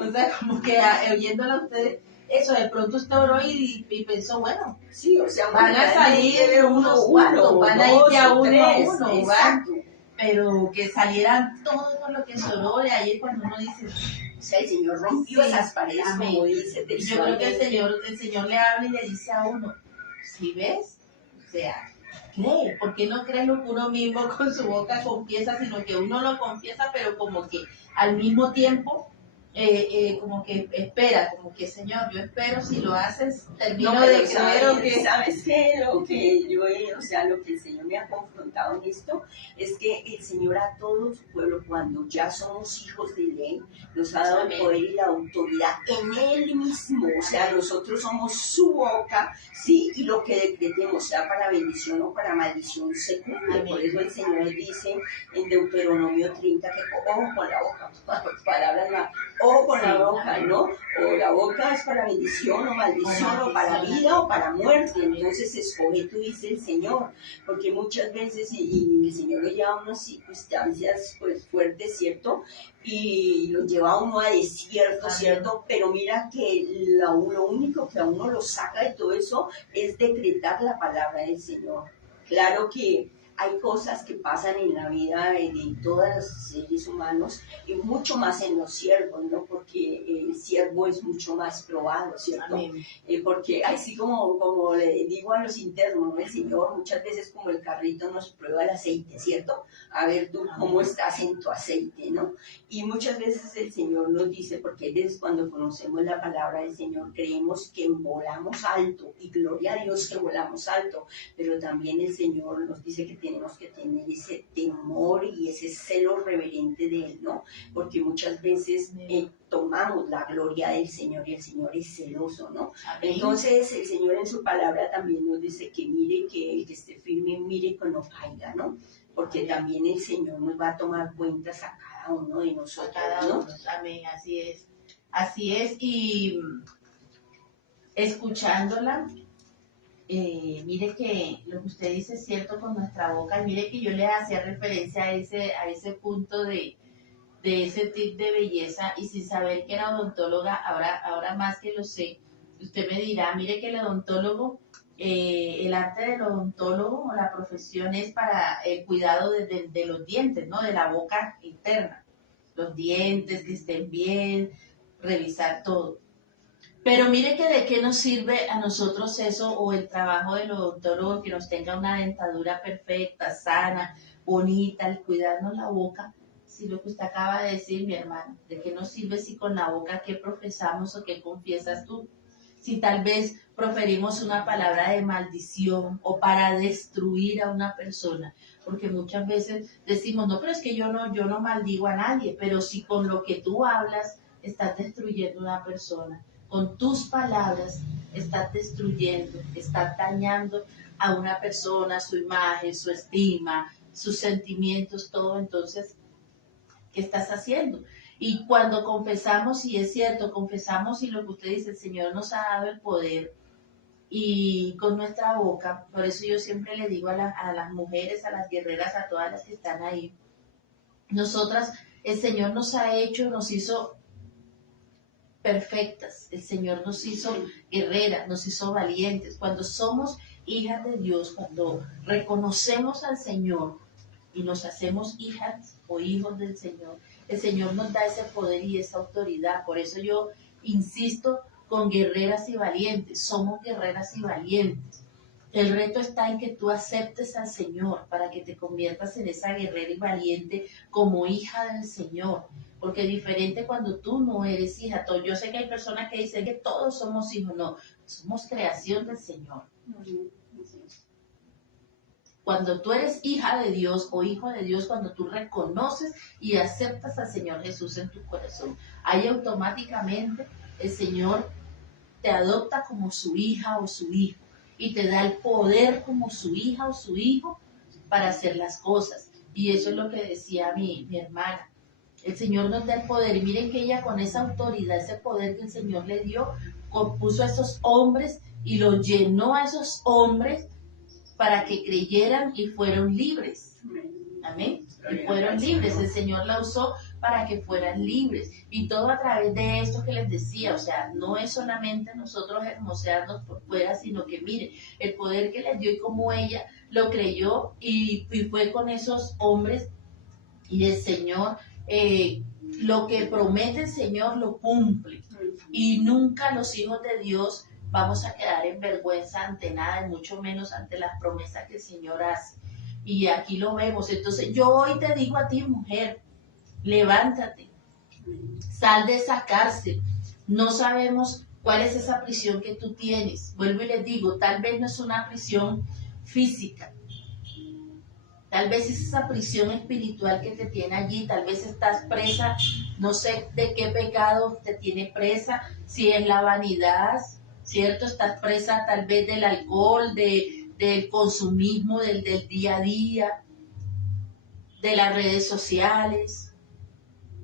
o sea, como que oyéndolo a ustedes, eso, de pronto usted oró y pensó, bueno, sí, o sea, van a salir unos cuantos, van a ir ya uno a uno, exacto. pero que salieran todo lo que se oró, y ahí es cuando uno dice, O sea, el Señor rompió sí, esas paredes, amén. como dice Y yo creo que el Señor le habla y le dice a uno, ¿sí ves? O sea, cree, porque no cree lo que uno mismo con su boca confiesa, sino que uno lo confiesa, pero como que al mismo tiempo, como que espera, como que Señor, yo espero, si lo haces, termino no, de creer o que... ¿Sabes qué? Lo que yo o sea, lo que el Señor me ha confrontado en esto es que el Señor a todo su pueblo, cuando ya somos hijos de ley, nos ha dado el poder y la autoridad en Él mismo. O sea, nosotros somos su boca, ¿sí? Y lo que decretemos, sea para bendición o para maldición, se cumple. Por eso el Señor dice en Deuteronomio 30 que ojo con la boca, palabras más, ojo con la boca, ¿no? O la boca es para bendición o maldición, o para vida o para muerte. Entonces escoge tú, dice el Señor, porque muchas veces, y el Señor lo lleva a unas circunstancias pues fuertes, ¿cierto? Y lo lleva a uno a desierto, ¿cierto? Pero mira que lo único que a uno lo saca de todo eso es decretar la palabra del Señor. Claro que hay cosas que pasan en la vida de todos los seres humanos y mucho más en los siervos, ¿no? Porque el siervo es mucho más probado, ¿cierto? Porque así como le digo a los internos, ¿no? El Señor muchas veces como el carrito nos prueba el aceite, ¿cierto? A ver tú cómo estás en tu aceite, ¿no? Y muchas veces el Señor nos dice, porque a veces cuando conocemos la palabra del Señor creemos que volamos alto, y gloria a Dios que volamos alto, pero también el Señor nos dice que tenemos que tener ese temor y ese celo reverente de Él, ¿no? Porque muchas veces tomamos la gloria del Señor y el Señor es celoso, ¿no? Amén. Entonces el Señor en su palabra también nos dice que mire, que el que esté firme, mire que no caiga, ¿no? Porque también el Señor nos va a tomar cuentas a cada uno de nosotros, ¿no? Amén, así es. Así es, y escuchándola, mire que lo que usted dice es cierto con nuestra boca. Mire que yo le hacía referencia a ese punto de ese tip de belleza, y sin saber que era odontóloga, ahora más que lo sé, usted me dirá, mire que el odontólogo, el arte del odontólogo o la profesión es para el cuidado de los dientes, ¿no? De la boca interna, los dientes que estén bien, revisar todo. Pero mire que de qué nos sirve a nosotros eso, o el trabajo del odontólogo, que nos tenga una dentadura perfecta, sana, bonita, el cuidarnos la boca, si lo que usted acaba de decir, mi hermano, de qué nos sirve si con la boca qué profesamos o qué confiesas tú. Si tal vez proferimos una palabra de maldición o para destruir a una persona, porque muchas veces decimos, no, pero es que yo no maldigo a nadie, pero si con lo que tú hablas estás destruyendo a una persona, con tus palabras estás destruyendo, estás dañando a una persona, su imagen, su estima, sus sentimientos, todo. Entonces, ¿qué estás haciendo? Y cuando confesamos, y es cierto, confesamos, y lo que usted dice, el Señor nos ha dado el poder, y con nuestra boca, por eso yo siempre le digo a las mujeres, a las guerreras, a todas las que están ahí, nosotras, el Señor nos ha hecho, nos hizo perfectas, el Señor nos hizo guerreras, nos hizo valientes. Cuando somos hijas de Dios, cuando reconocemos al Señor y nos hacemos hijas o hijos del Señor, el Señor nos da ese poder y esa autoridad. Por eso yo insisto con guerreras y valientes, somos guerreras y valientes. El reto está en que tú aceptes al Señor para que te conviertas en esa guerrera y valiente como hija del Señor. Porque es diferente cuando tú no eres hija. Yo sé que hay personas que dicen que todos somos hijos. No, somos creación del Señor. Cuando tú eres hija de Dios o hijo de Dios, cuando tú reconoces y aceptas al Señor Jesús en tu corazón, ahí automáticamente el Señor te adopta como su hija o su hijo y te da el poder como su hija o su hijo para hacer las cosas. Y eso es lo que decía mi hermana. El Señor nos da el poder, y miren que ella con esa autoridad, ese poder que el Señor le dio, puso a esos hombres y los llenó a esos hombres para que creyeran y fueron libres. Amén. Y fueron libres. El Señor la usó para que fueran libres. Y todo a través de esto que les decía. O sea, no es solamente nosotros hermosearnos por fuera, sino que mire, el poder que les dio y cómo ella lo creyó y fue con esos hombres. Y el Señor, lo que promete el Señor lo cumple. Y nunca los hijos de Dios vamos a quedar en vergüenza ante nada, y mucho menos ante las promesas que el Señor hace. Y aquí lo vemos. Entonces yo hoy te digo a ti, mujer, levántate, sal de esa cárcel. No sabemos cuál es esa prisión que tú tienes. Vuelvo y les digo, tal vez no es una prisión física. Tal vez es esa prisión espiritual que te tiene allí, tal vez estás presa, no sé de qué pecado te tiene presa, si es la vanidad, ¿cierto? Estás presa tal vez del alcohol, del consumismo, del día a día, de las redes sociales.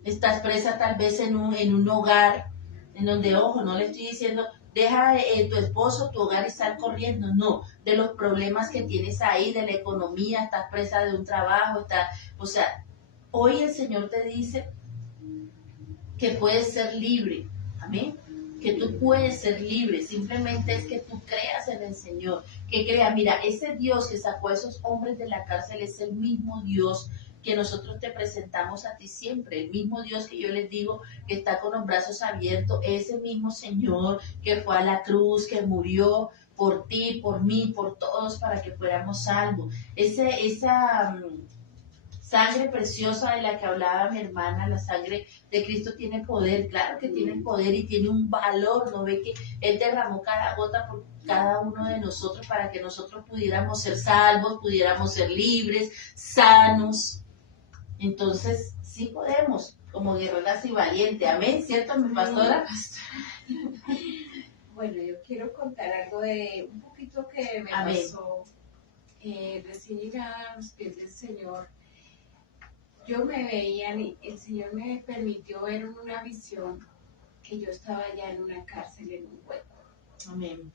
Estás presa tal vez en un hogar en donde, ojo, no le estoy diciendo, deja tu esposo, tu hogar y sal corriendo, no, de los problemas que tienes ahí, de la economía, estás presa de un trabajo, o sea, hoy el Señor te dice que puedes ser libre, amén, que tú puedes ser libre, simplemente es que tú creas en el Señor, que creas, mira, ese Dios que sacó a esos hombres de la cárcel es el mismo Dios que nosotros te presentamos a ti siempre, el mismo Dios que yo les digo que está con los brazos abiertos, ese mismo Señor que fue a la cruz, que murió por ti, por mí, por todos, para que fuéramos salvos. Esa sangre preciosa de la que hablaba mi hermana, la sangre de Cristo tiene poder, claro que tiene poder y tiene un valor, ¿no ve que Él derramó cada gota por cada uno de nosotros para que nosotros pudiéramos ser salvos, pudiéramos ser libres, sanos? Entonces, sí podemos, como guerreras y valientes. Amén, ¿cierto, mi pastora? Bueno, yo quiero contar algo de un poquito que me pasó. Recién llegada a los pies del Señor, yo me veía, el Señor me permitió ver en una visión que yo estaba ya en una cárcel, en un hueco. Amén.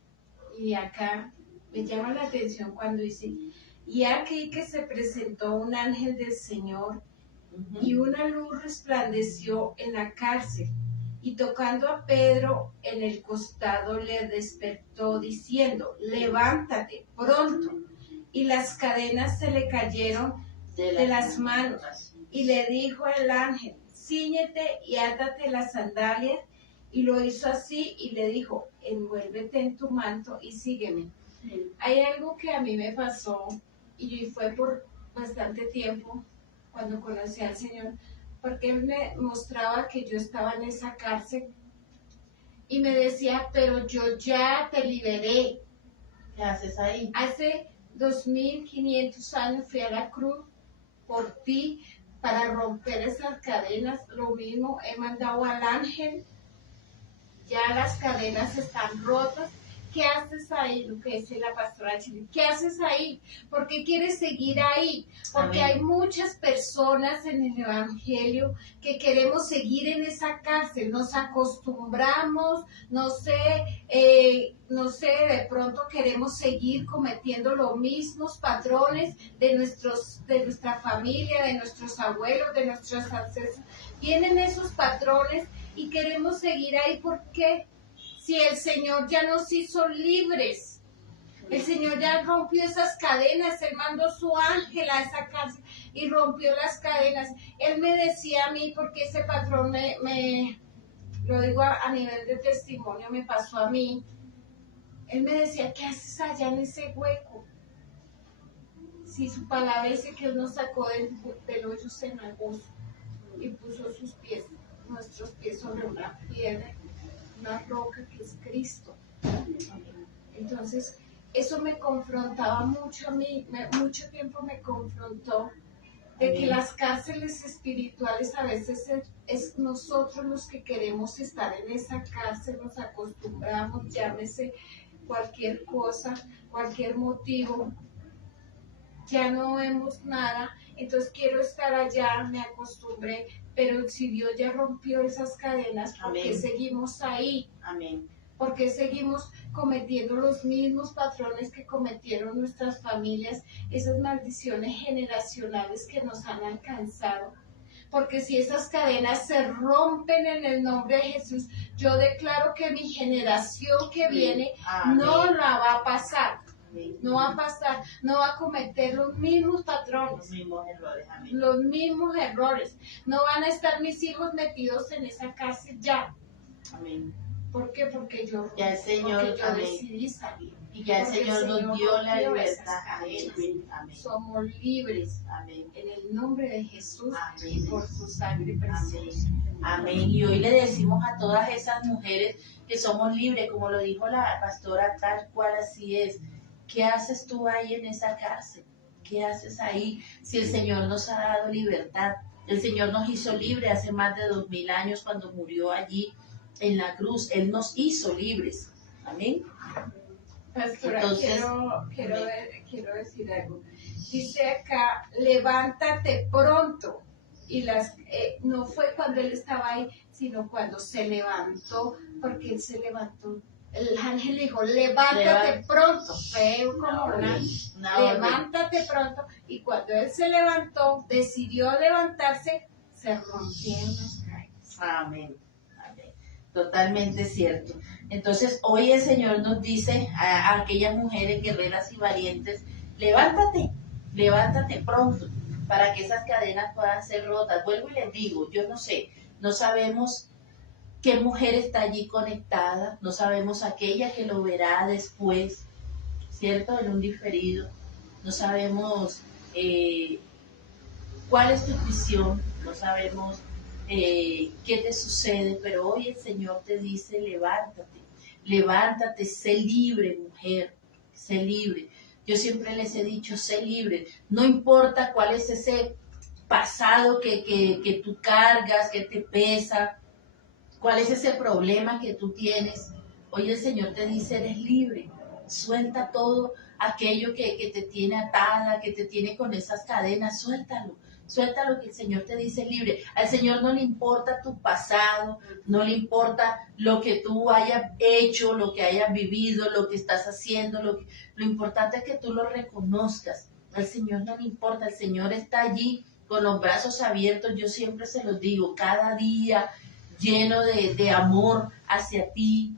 Y acá me llama la atención cuando dice, y aquí que se presentó un ángel del Señor, y una luz resplandeció en la cárcel, y tocando a Pedro en el costado le despertó diciendo, levántate pronto. Y las cadenas se le cayeron de las manos. Y le dijo el ángel, cíñete y átate las sandalias. Y lo hizo así y le dijo, envuélvete en tu manto y sígueme. Hay algo que a mí me pasó y fue por bastante tiempo cuando conocí al Señor, porque Él me mostraba que yo estaba en esa cárcel y me decía, pero yo ya te liberé. ¿Qué haces ahí? Hace 2500 años fui a la cruz por ti para romper esas cadenas. Lo mismo he mandado al ángel, ya las cadenas están rotas. ¿Qué haces ahí? Lo que dice la pastora Chile. ¿Qué haces ahí? ¿Por qué quieres seguir ahí? Porque hay muchas personas en el Evangelio que queremos seguir en esa cárcel. Nos acostumbramos, no sé, de pronto queremos seguir cometiendo los mismos patrones de nuestra familia, de nuestros abuelos, de nuestros ancestros. Vienen esos patrones y queremos seguir ahí. ¿Por qué? Si el Señor ya nos hizo libres, el Señor ya rompió esas cadenas, Él mandó su ángel a esa cárcel y rompió las cadenas. Él me decía a mí, porque ese patrón lo digo a nivel de testimonio, me pasó a mí. Él me decía, ¿qué haces allá en ese hueco? Si su palabra dice que Él nos sacó del hoyo cenagoso y puso nuestros pies sobre una piedra, una roca que es Cristo. Entonces, eso me confrontaba mucho a mí, mucho tiempo me confrontó de que las cárceles espirituales a veces es nosotros los que queremos estar en esa cárcel, nos acostumbramos, llámese cualquier cosa, cualquier motivo, ya no vemos nada, entonces quiero estar allá, me acostumbré, pero si Dios ya rompió esas cadenas, ¿por qué seguimos ahí? Amén. ¿Por qué seguimos cometiendo los mismos patrones que cometieron nuestras familias, esas maldiciones generacionales que nos han alcanzado. Porque si esas cadenas se rompen en el nombre de Jesús, yo declaro que mi generación que viene no la va a pasar. No va a pasar, no va a cometer los mismos patrones, los mismos errores. No van a estar mis hijos metidos en esa cárcel ya. Amén. ¿Por qué? Porque yo Decidí salir. Y ya el Señor nos dio la libertad. Amén. Amén. Somos libres. Amén. En el nombre de Jesús. Amén. Por su sangre preciosa. Amén. Y hoy le decimos a todas esas mujeres que somos libres, como lo dijo la pastora, tal cual así es. ¿Qué haces tú ahí en esa cárcel? ¿Qué haces ahí si el Señor nos ha dado libertad? El Señor nos hizo libre hace más de 2000 años cuando murió allí en la cruz. Él nos hizo libres. Amén. Pastora, Entonces, quiero decir algo. Dice acá, levántate pronto. Y no fue cuando él estaba ahí, sino cuando se levantó, porque él se levantó. El ángel le dijo, levántate pronto. Fue como levántate pronto. Y cuando él se levantó, decidió levantarse, se rompieron las cadenas. Amén. Amén. Totalmente cierto. Entonces, hoy el Señor nos dice a aquellas mujeres guerreras y valientes, levántate pronto, para que esas cadenas puedan ser rotas. Vuelvo y les digo, yo no sé, no sabemos qué mujer está allí conectada, no sabemos aquella que lo verá después, ¿cierto? En un diferido. No sabemos cuál es tu visión, no sabemos qué te sucede, pero hoy el Señor te dice, levántate, sé libre, mujer, sé libre. Yo siempre les he dicho, sé libre, no importa cuál es ese pasado que tú cargas, que te pesa, cuál es ese problema que tú tienes. Hoy el Señor te dice, eres libre, suelta todo aquello que te tiene atada, que te tiene con esas cadenas, suéltalo que el Señor te dice libre. Al Señor no le importa tu pasado, no le importa lo que tú hayas hecho, lo que hayas vivido, lo que estás haciendo, lo importante es que tú lo reconozcas. Al Señor no le importa, el Señor está allí con los brazos abiertos, yo siempre se los digo, cada día lleno de amor hacia ti,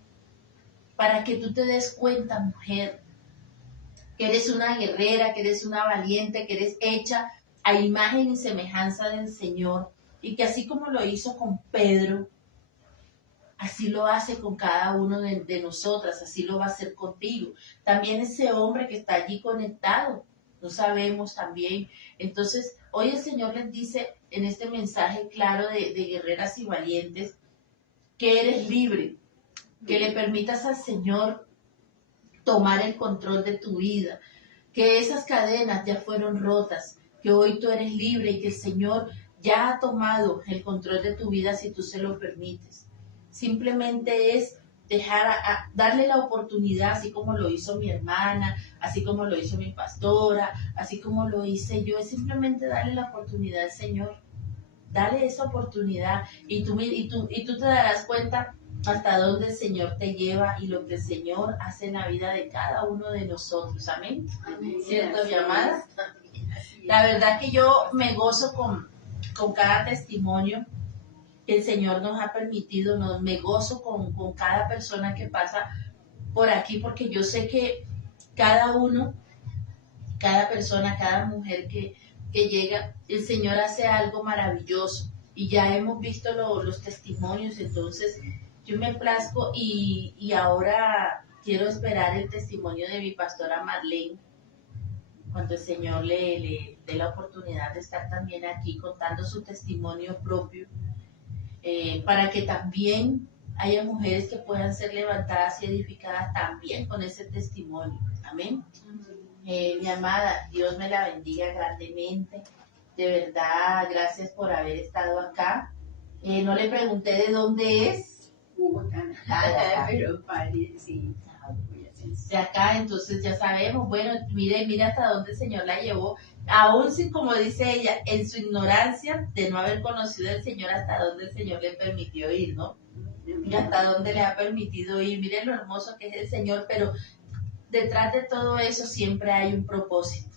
para que tú te des cuenta, mujer, que eres una guerrera, que eres una valiente, que eres hecha a imagen y semejanza del Señor, y que así como lo hizo con Pedro, así lo hace con cada uno de nosotras, así lo va a hacer contigo. También ese hombre que está allí conectado, no sabemos también. Entonces, hoy el Señor les dice en este mensaje claro de guerreras y valientes, que eres libre, que le permitas al Señor tomar el control de tu vida, que esas cadenas ya fueron rotas, que hoy tú eres libre y que el Señor ya ha tomado el control de tu vida si tú se lo permites. Simplemente es darle la oportunidad, así como lo hizo mi hermana, así como lo hizo mi pastora, así como lo hice yo, es simplemente darle la oportunidad al Señor. Dale esa oportunidad y tú te darás cuenta hasta dónde el Señor te lleva y lo que el Señor hace en la vida de cada uno de nosotros. Amén. ¿Cierto, mi amada? La verdad que yo me gozo con cada testimonio que el Señor nos ha permitido, me gozo con cada persona que pasa por aquí, porque yo sé que cada uno, cada persona, cada mujer que llega, el Señor hace algo maravilloso y ya hemos visto los testimonios. Entonces yo me plazco y ahora quiero esperar el testimonio de mi pastora Marlene, cuando el Señor le dé la oportunidad de estar también aquí contando su testimonio propio, para que también haya mujeres que puedan ser levantadas y edificadas también con ese testimonio. Amén. Mi amada, Dios me la bendiga grandemente. De verdad, gracias por haber estado acá. No le pregunté de dónde es. Pero sí. De acá, entonces ya sabemos. Bueno, mire hasta dónde el Señor la llevó. Aún sin, como dice ella, en su ignorancia de no haber conocido al Señor, hasta dónde el Señor le permitió ir, ¿no? y hasta dónde le ha permitido ir. Miren lo hermoso que es el Señor, pero detrás de todo eso siempre hay un propósito.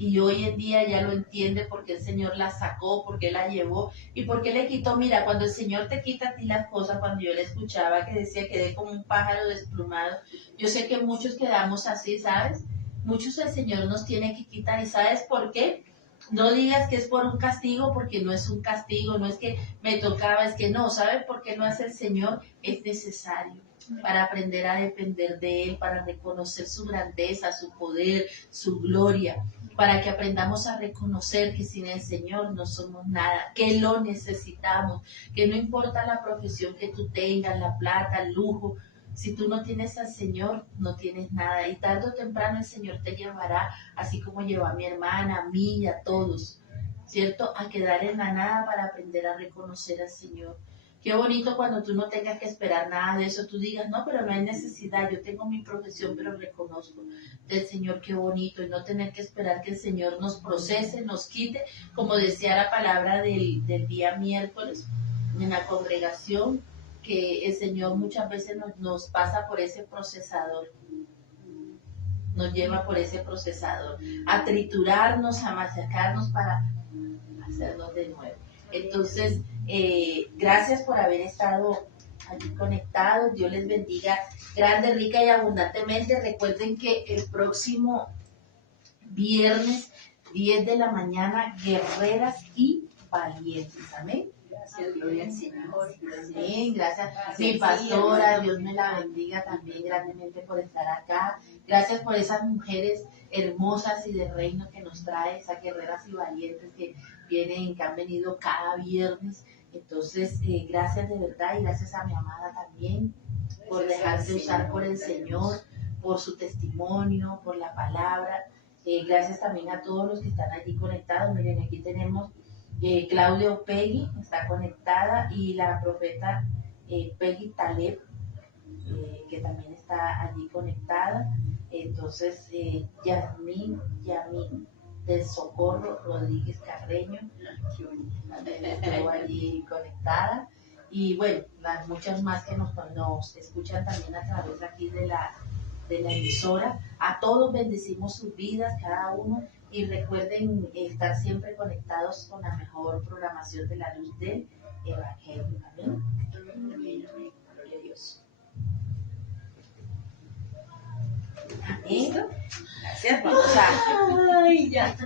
Y hoy en día ya lo entiende porque el Señor la sacó, porque la llevó y porque le quitó. Mira, cuando el Señor te quita a ti las cosas, cuando yo le escuchaba que decía quedé como un pájaro desplumado, yo sé que muchos quedamos así, ¿sabes? Muchos el Señor nos tiene que quitar. ¿Y sabes por qué? No digas que es por un castigo, porque no es un castigo, no es que me tocaba, es que no. ¿Sabes por qué no hace el Señor? Es necesario para aprender a depender de Él, para reconocer su grandeza, su poder, su gloria, para que aprendamos a reconocer que sin el Señor no somos nada, que lo necesitamos, que no importa la profesión que tú tengas, la plata, el lujo, si tú no tienes al Señor, no tienes nada. Y tarde o temprano el Señor te llevará, así como llevó a mi hermana, a mí y a todos, ¿cierto? A quedar en la nada para aprender a reconocer al Señor. Qué bonito cuando tú no tengas que esperar nada de eso, tú digas, no, pero no hay necesidad, yo tengo mi profesión, pero reconozco del Señor, qué bonito, y no tener que esperar que el Señor nos procese, nos quite, como decía la palabra del día miércoles en la congregación, que el Señor muchas veces nos pasa por ese procesador, nos lleva por ese procesador, a triturarnos, a machacarnos para hacernos de nuevo. Entonces, gracias por haber estado allí conectados. Dios les bendiga grande, rica y abundantemente. Recuerden que el próximo viernes, 10 de la mañana, guerreras y valientes. Amén. Gracias, gloria al Señor. Amén. Gracias, mi pastora. Dios me la bendiga también grandemente por estar acá. Gracias por esas mujeres hermosas y de reino que nos trae, esas guerreras y valientes que vienen, que han venido cada viernes. Entonces, gracias de verdad y gracias a mi amada también por dejarse usar por el Señor, por su testimonio, por la palabra. Gracias también a todos los que están allí conectados. Miren, aquí tenemos Claudia Peggy, está conectada, y la profeta Peggy Taleb, que también está allí conectada. Entonces, Yasmín del Socorro Rodríguez Carreño, también estuvo allí conectada. Y bueno, las muchas más que nos escuchan también a través aquí de la emisora. A todos bendecimos sus vidas, cada uno, y recuerden estar siempre conectados con la mejor programación de la luz del Evangelio. Amén. Gloria a Dios. Amén. Gracias. Vamos a... Ay, ya.